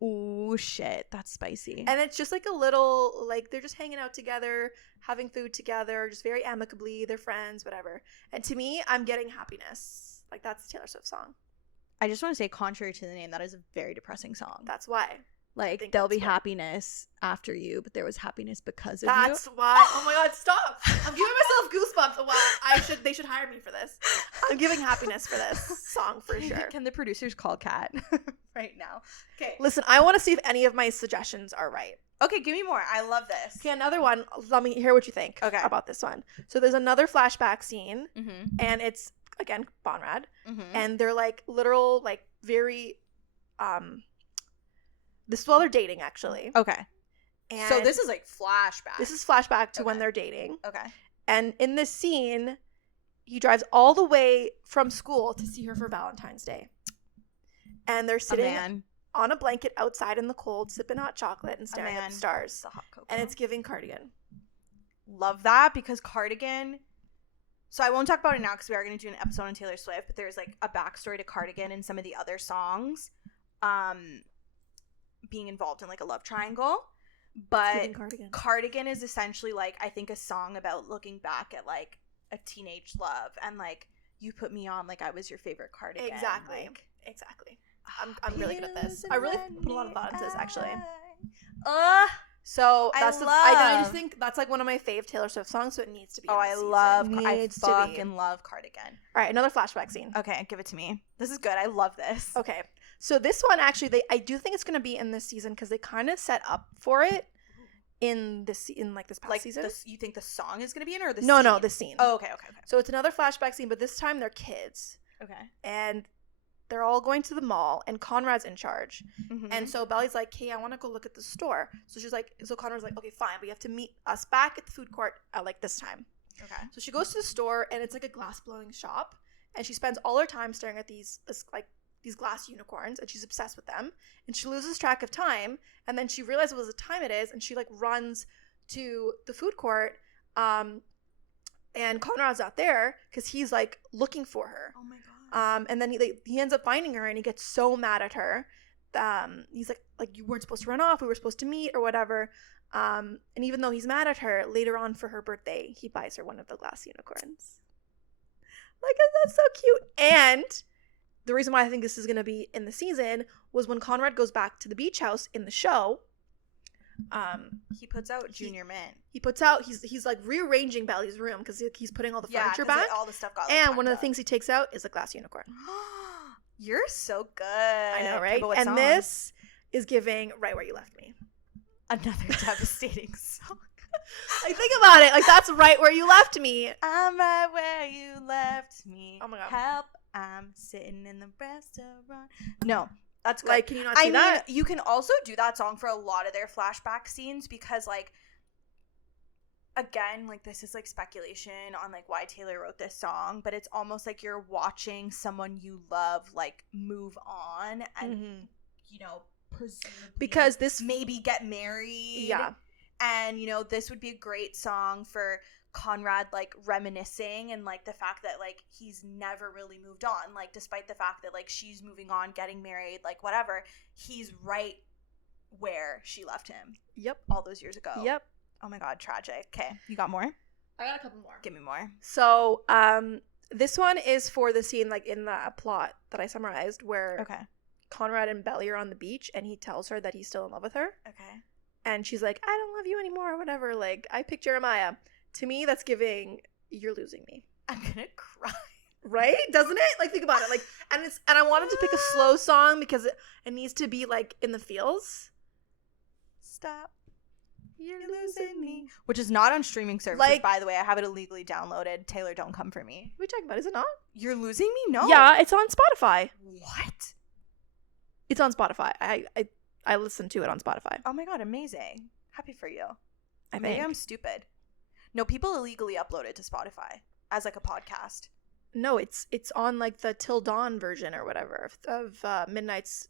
Ooh, shit. That's spicy. And it's just like a little, like, they're just hanging out together, having food together, just very amicably. They're friends, whatever. And to me, I'm getting happiness. Like, that's a Taylor Swift song. I just want to say, contrary to the name, that is a very depressing song. That's why. Like, there'll be happiness after you, but there was happiness because of you. That's why. Oh my God, stop. I'm giving myself goosebumps. Wow, they should hire me for this. I'm giving happiness for this song for sure. Can the producers call Kat right now? Okay. Listen, I want to see if any of my suggestions are right. Okay, give me more. I love this. Okay, another one. Let me hear what you think about this one. So there's another flashback scene, and it's, again, Bonrad. And they're like literal, like very, this is while they're dating, actually. Okay. And so this is like flashback. This is flashback to when they're dating. Okay. And in this scene, he drives all the way from school to see her for Valentine's Day. And they're sitting on a blanket outside in the cold, sipping hot chocolate and staring at the stars. The hot cocoa. And it's giving Cardigan. Love that, because Cardigan... So I won't talk about it now because we are going to do an episode on Taylor Swift, but there's like a backstory to Cardigan and some of the other songs. Being involved in like a love triangle, but Cardigan is essentially like, I think, a song about looking back at like a teenage love and like, you put me on like I was your favorite cardigan. Exactly. Like, exactly. I'm really good at this. I really put a lot of thought into this, actually. So that's I just think that's like one of my fave Taylor Swift songs, so it needs to be. I fucking love Cardigan. All right, another flashback scene. Okay, give it to me. This is good. I love this. Okay, so this one actually, I do think it's going to be in this season because they kind of set up for it in this past season. You think the song is going to be in, or the scene? No, the scene. Oh, okay. So it's another flashback scene, but this time they're kids. Okay. And they're all going to the mall, and Conrad's in charge. And so Belly's like, hey, I want to go look at the store. So Conrad's like, okay, fine, but you have to meet us back at the food court at like this time. Okay. So she goes to the store, and it's like a glass-blowing shop, and she spends all her time staring at these glass unicorns, and she's obsessed with them, and she loses track of time, and then she realizes what time it is, and she like runs to the food court, and Conrad's not there because he's like looking for her. Oh my God. And then he ends up finding her, and he gets so mad at her. he's like you weren't supposed to run off, we were supposed to meet or whatever. And even though he's mad at her, later on for her birthday, he buys her one of the glass unicorns. Like, that's so cute. And the reason why I think this is going to be in the season was when Conrad goes back to the beach house in the show. He puts out Junior Mint. He puts out, he's like rearranging Bally's room because he's putting all the furniture back. All the stuff got and one of the things he takes out is a glass unicorn. You're so good. I know, right? Okay, and this is giving Right Where You Left Me. Another devastating song. Like, think about it. Like, that's right where you left me. I'm right where you left me. Oh my God. Help, I'm sitting in the restaurant. No, that's good. Like, can you not see that? You can also do that song for a lot of their flashback scenes because, like, again, like, this is, like, speculation on, like, why Taylor wrote this song, but it's almost like you're watching someone you love, like, move on and, you know, presumably because this maybe get married. Yeah. And, you know, this would be a great song for Conrad, like, reminiscing and, like, the fact that, like, he's never really moved on. Like, despite the fact that, like, she's moving on, getting married, like, whatever, he's right where she left him. Yep. All those years ago. Yep. Oh, my God. Tragic. Okay. You got more? I got a couple more. Give me more. So, this one is for the scene, like, in the plot that I summarized where Conrad and Belly are on the beach and he tells her that he's still in love with her. Okay. And she's like, I don't love you anymore or whatever. Like, I picked Jeremiah. To me, that's giving, you're losing me. I'm gonna cry. Right? Doesn't it? Like, think about it. Like, and I wanted to pick a slow song because it needs to be, like, in the feels. Stop. You're losing me. Which is not on streaming services, like, by the way. I have it illegally downloaded. Taylor, don't come for me. What are you talking about? Is it not? You're losing me? No. Yeah, it's on Spotify. What? It's on Spotify. I listened to it on Spotify. Oh my God, amazing. Happy for you. Maybe I'm stupid. No, people illegally upload it to Spotify as, like, a podcast. No, it's on, like, the Till Dawn version or whatever of Midnight's.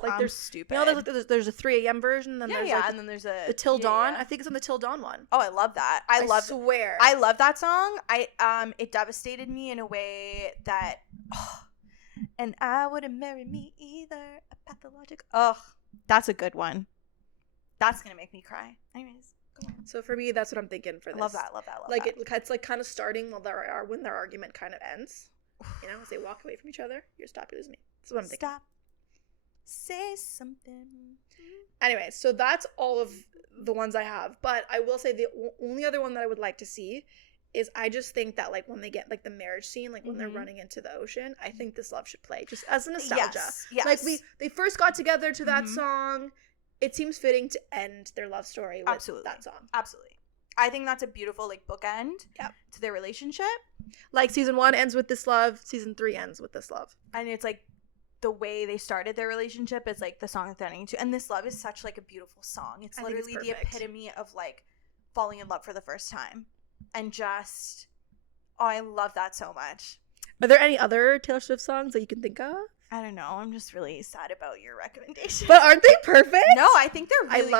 Like, I'm there's stupid. You know, there's a 3 a.m. version. Then there's, like, and then there's the Till Dawn. I think it's on the Till Dawn one. Oh, I love that. I swear. I love that song. It devastated me in a way that, and I wouldn't marry me either. A pathologic. That's a good one. That's gonna make me cry. Anyways, go on. So for me, that's what I'm thinking for this. Love that. Like, it's like kind of starting when their argument kind of ends. You know, as they walk away from each other, you're stop losing me. That's what I'm thinking. Stop. Say something. Anyway, so that's all of the ones I have. But I will say the only other one that I would like to see is I just think that, like, when they get, like, the marriage scene, like, when they're running into the ocean, I think This Love should play just as a nostalgia. Yes. Like, they first got together to that song. It seems fitting to end their love story with that song. Absolutely. I think that's a beautiful, like, bookend to their relationship. Like, season 1 ends with This Love, season 3 ends with This Love. And it's, like, the way they started their relationship is, like, the song that they're ending to. And This Love is such, like, a beautiful song. It's literally the epitome of, like, falling in love for the first time. And just, I love that so much. Are there any other Taylor Swift songs that you can think of? I don't know. I'm just really sad about your recommendation. But aren't they perfect? No, I think they're really good.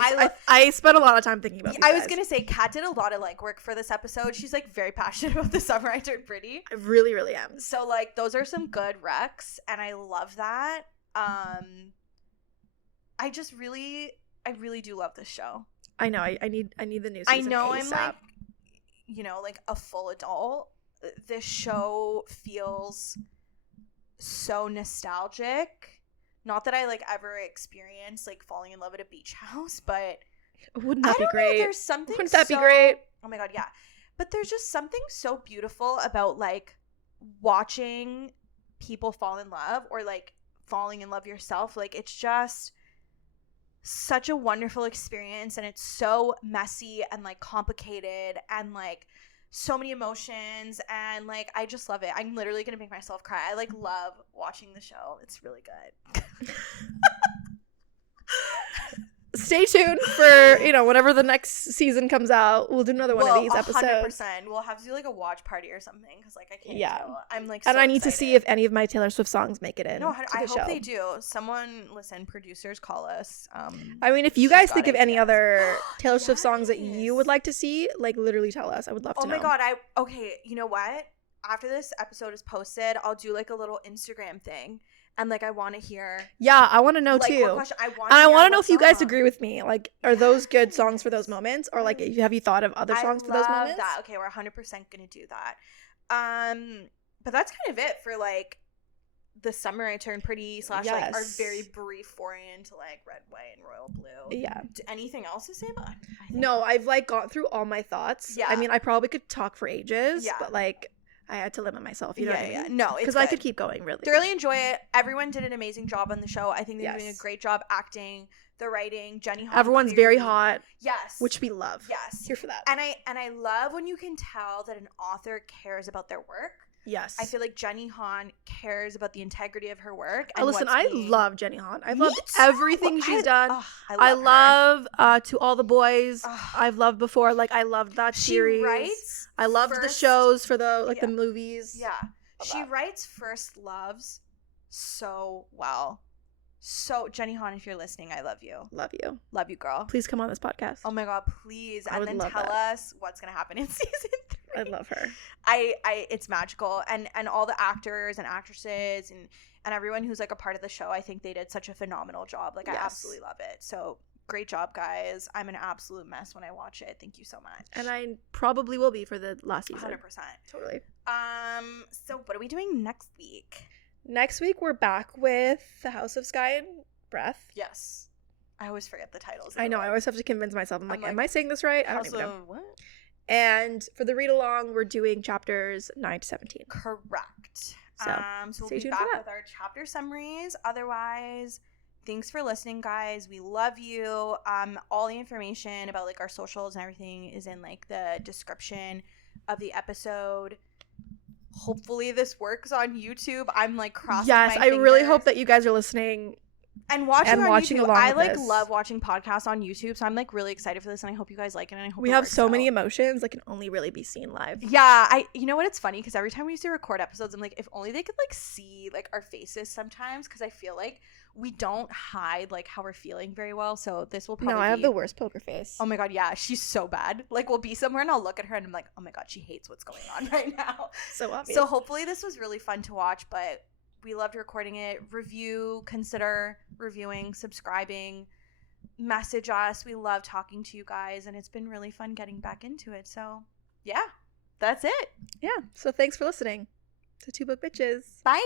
I love these. I spent a lot of time thinking about these. I was going to say, Kat did a lot of, like, work for this episode. She's, like, very passionate about The Summer I Turned Pretty. I really, really am. So, like, those are some good recs, and I love that. I really do love this show. I know. I need the new season I know ASAP. I'm, like, you know, like, a full adult. This show feels so nostalgic. Not that I, like, ever experienced, like, falling in love at a beach house, but wouldn't that be great? There's something. Wouldn't that be great? Oh my God, yeah. But there's just something so beautiful about, like, watching people fall in love or, like, falling in love yourself. Like, it's just such a wonderful experience, and it's so messy and, like, complicated and, like, so many emotions, and, like, I just love it. I'm literally gonna make myself cry. I, like, love watching the show. It's really good. Stay tuned for, you know, whenever the next season comes out. We'll do another one of these episodes. 100%. We'll have to do, like, a watch party or something, because, like, I can't do. I'm, like, and so I need excited to see if any of my Taylor Swift songs make it in. No, I hope they do. Someone, listen, producers, call us. I mean, if you guys think of any other Taylor Swift songs that you would like to see, like, literally tell us. I would love to know. Oh my God. Okay, you know what? After this episode is posted, I'll do, like, a little Instagram thing. And like, I want to hear. Yeah, I want to know like, too. what question, I want to know if you guys agree with me. Like, are those good songs for those moments, or like, have you thought of other songs for those moments? That. Okay, we're 100% gonna do that. But that's kind of it for like the summer. I turned pretty / like our very brief foray into like red, white, and royal blue. Yeah. Anything else to say about it? No, I've like gone through all my thoughts. Yeah. I mean, I probably could talk for ages. Yeah. But like, I had to limit myself. You know what I mean? Yeah. No, because I could keep going. Really. Thoroughly enjoy it. Everyone did an amazing job on the show. I think they're doing a great job acting, the writing. Jenny Hahn. Everyone's very hot. Yes. Which we love. Yes. Here for that. And I love when you can tell that an author cares about their work. Yes. I feel like Jenny Hahn cares about the integrity of her work. And listen, I love Jenny Hahn. I've loved everything she's done. I love To All the Boys. I've loved before. Like, I loved that series. She writes. I loved the shows for the the movies. Yeah. She writes first loves so well. So, Jenny Hahn, if you're listening, I love you. Love you. Love you, girl. Please come on this podcast. Oh my God, please. And then tell us what's going to happen in season 3. I love her. It's magical. And all the actors and actresses and everyone who's like a part of the show, I think they did such a phenomenal job. Like, I absolutely love it. So, great job, guys. I'm an absolute mess when I watch it. Thank you so much. And I probably will be for the last season. 100%. Totally. So what are we doing next week? Next week, we're back with The House of Sky and Breath. Yes. I always forget the titles. I know. I always have to convince myself. I'm like, am I saying this right? I don't even know. What? And for the read-along, we're doing chapters 9 to 17. Correct. So we'll be back with our chapter summaries. Otherwise, thanks for listening, guys. We love you. All the information about like our socials and everything is in like the description of the episode. Hopefully this works on YouTube. I'm like crossing my fingers. I really hope that you guys are listening and watching YouTube. Along I like love watching podcasts on YouTube, so I'm like really excited for this, and I hope you guys like it. And I hope we have so many emotions that can only really be seen live. Yeah, you know what? It's funny because every time we used to record episodes, I'm like, if only they could like see like our faces sometimes, because I feel like we don't hide like how we're feeling very well. So this will probably. No, I have the worst poker face. Oh my God, yeah, she's so bad. Like we'll be somewhere and I'll look at her and I'm like, oh my God, she hates what's going on right now. So obvious. So hopefully this was really fun to watch, but we loved recording it. Consider reviewing, subscribing, message us. We love talking to you guys, and it's been really fun getting back into it. So yeah, that's it. Yeah. So thanks for listening to Two Book Bitches. Bye.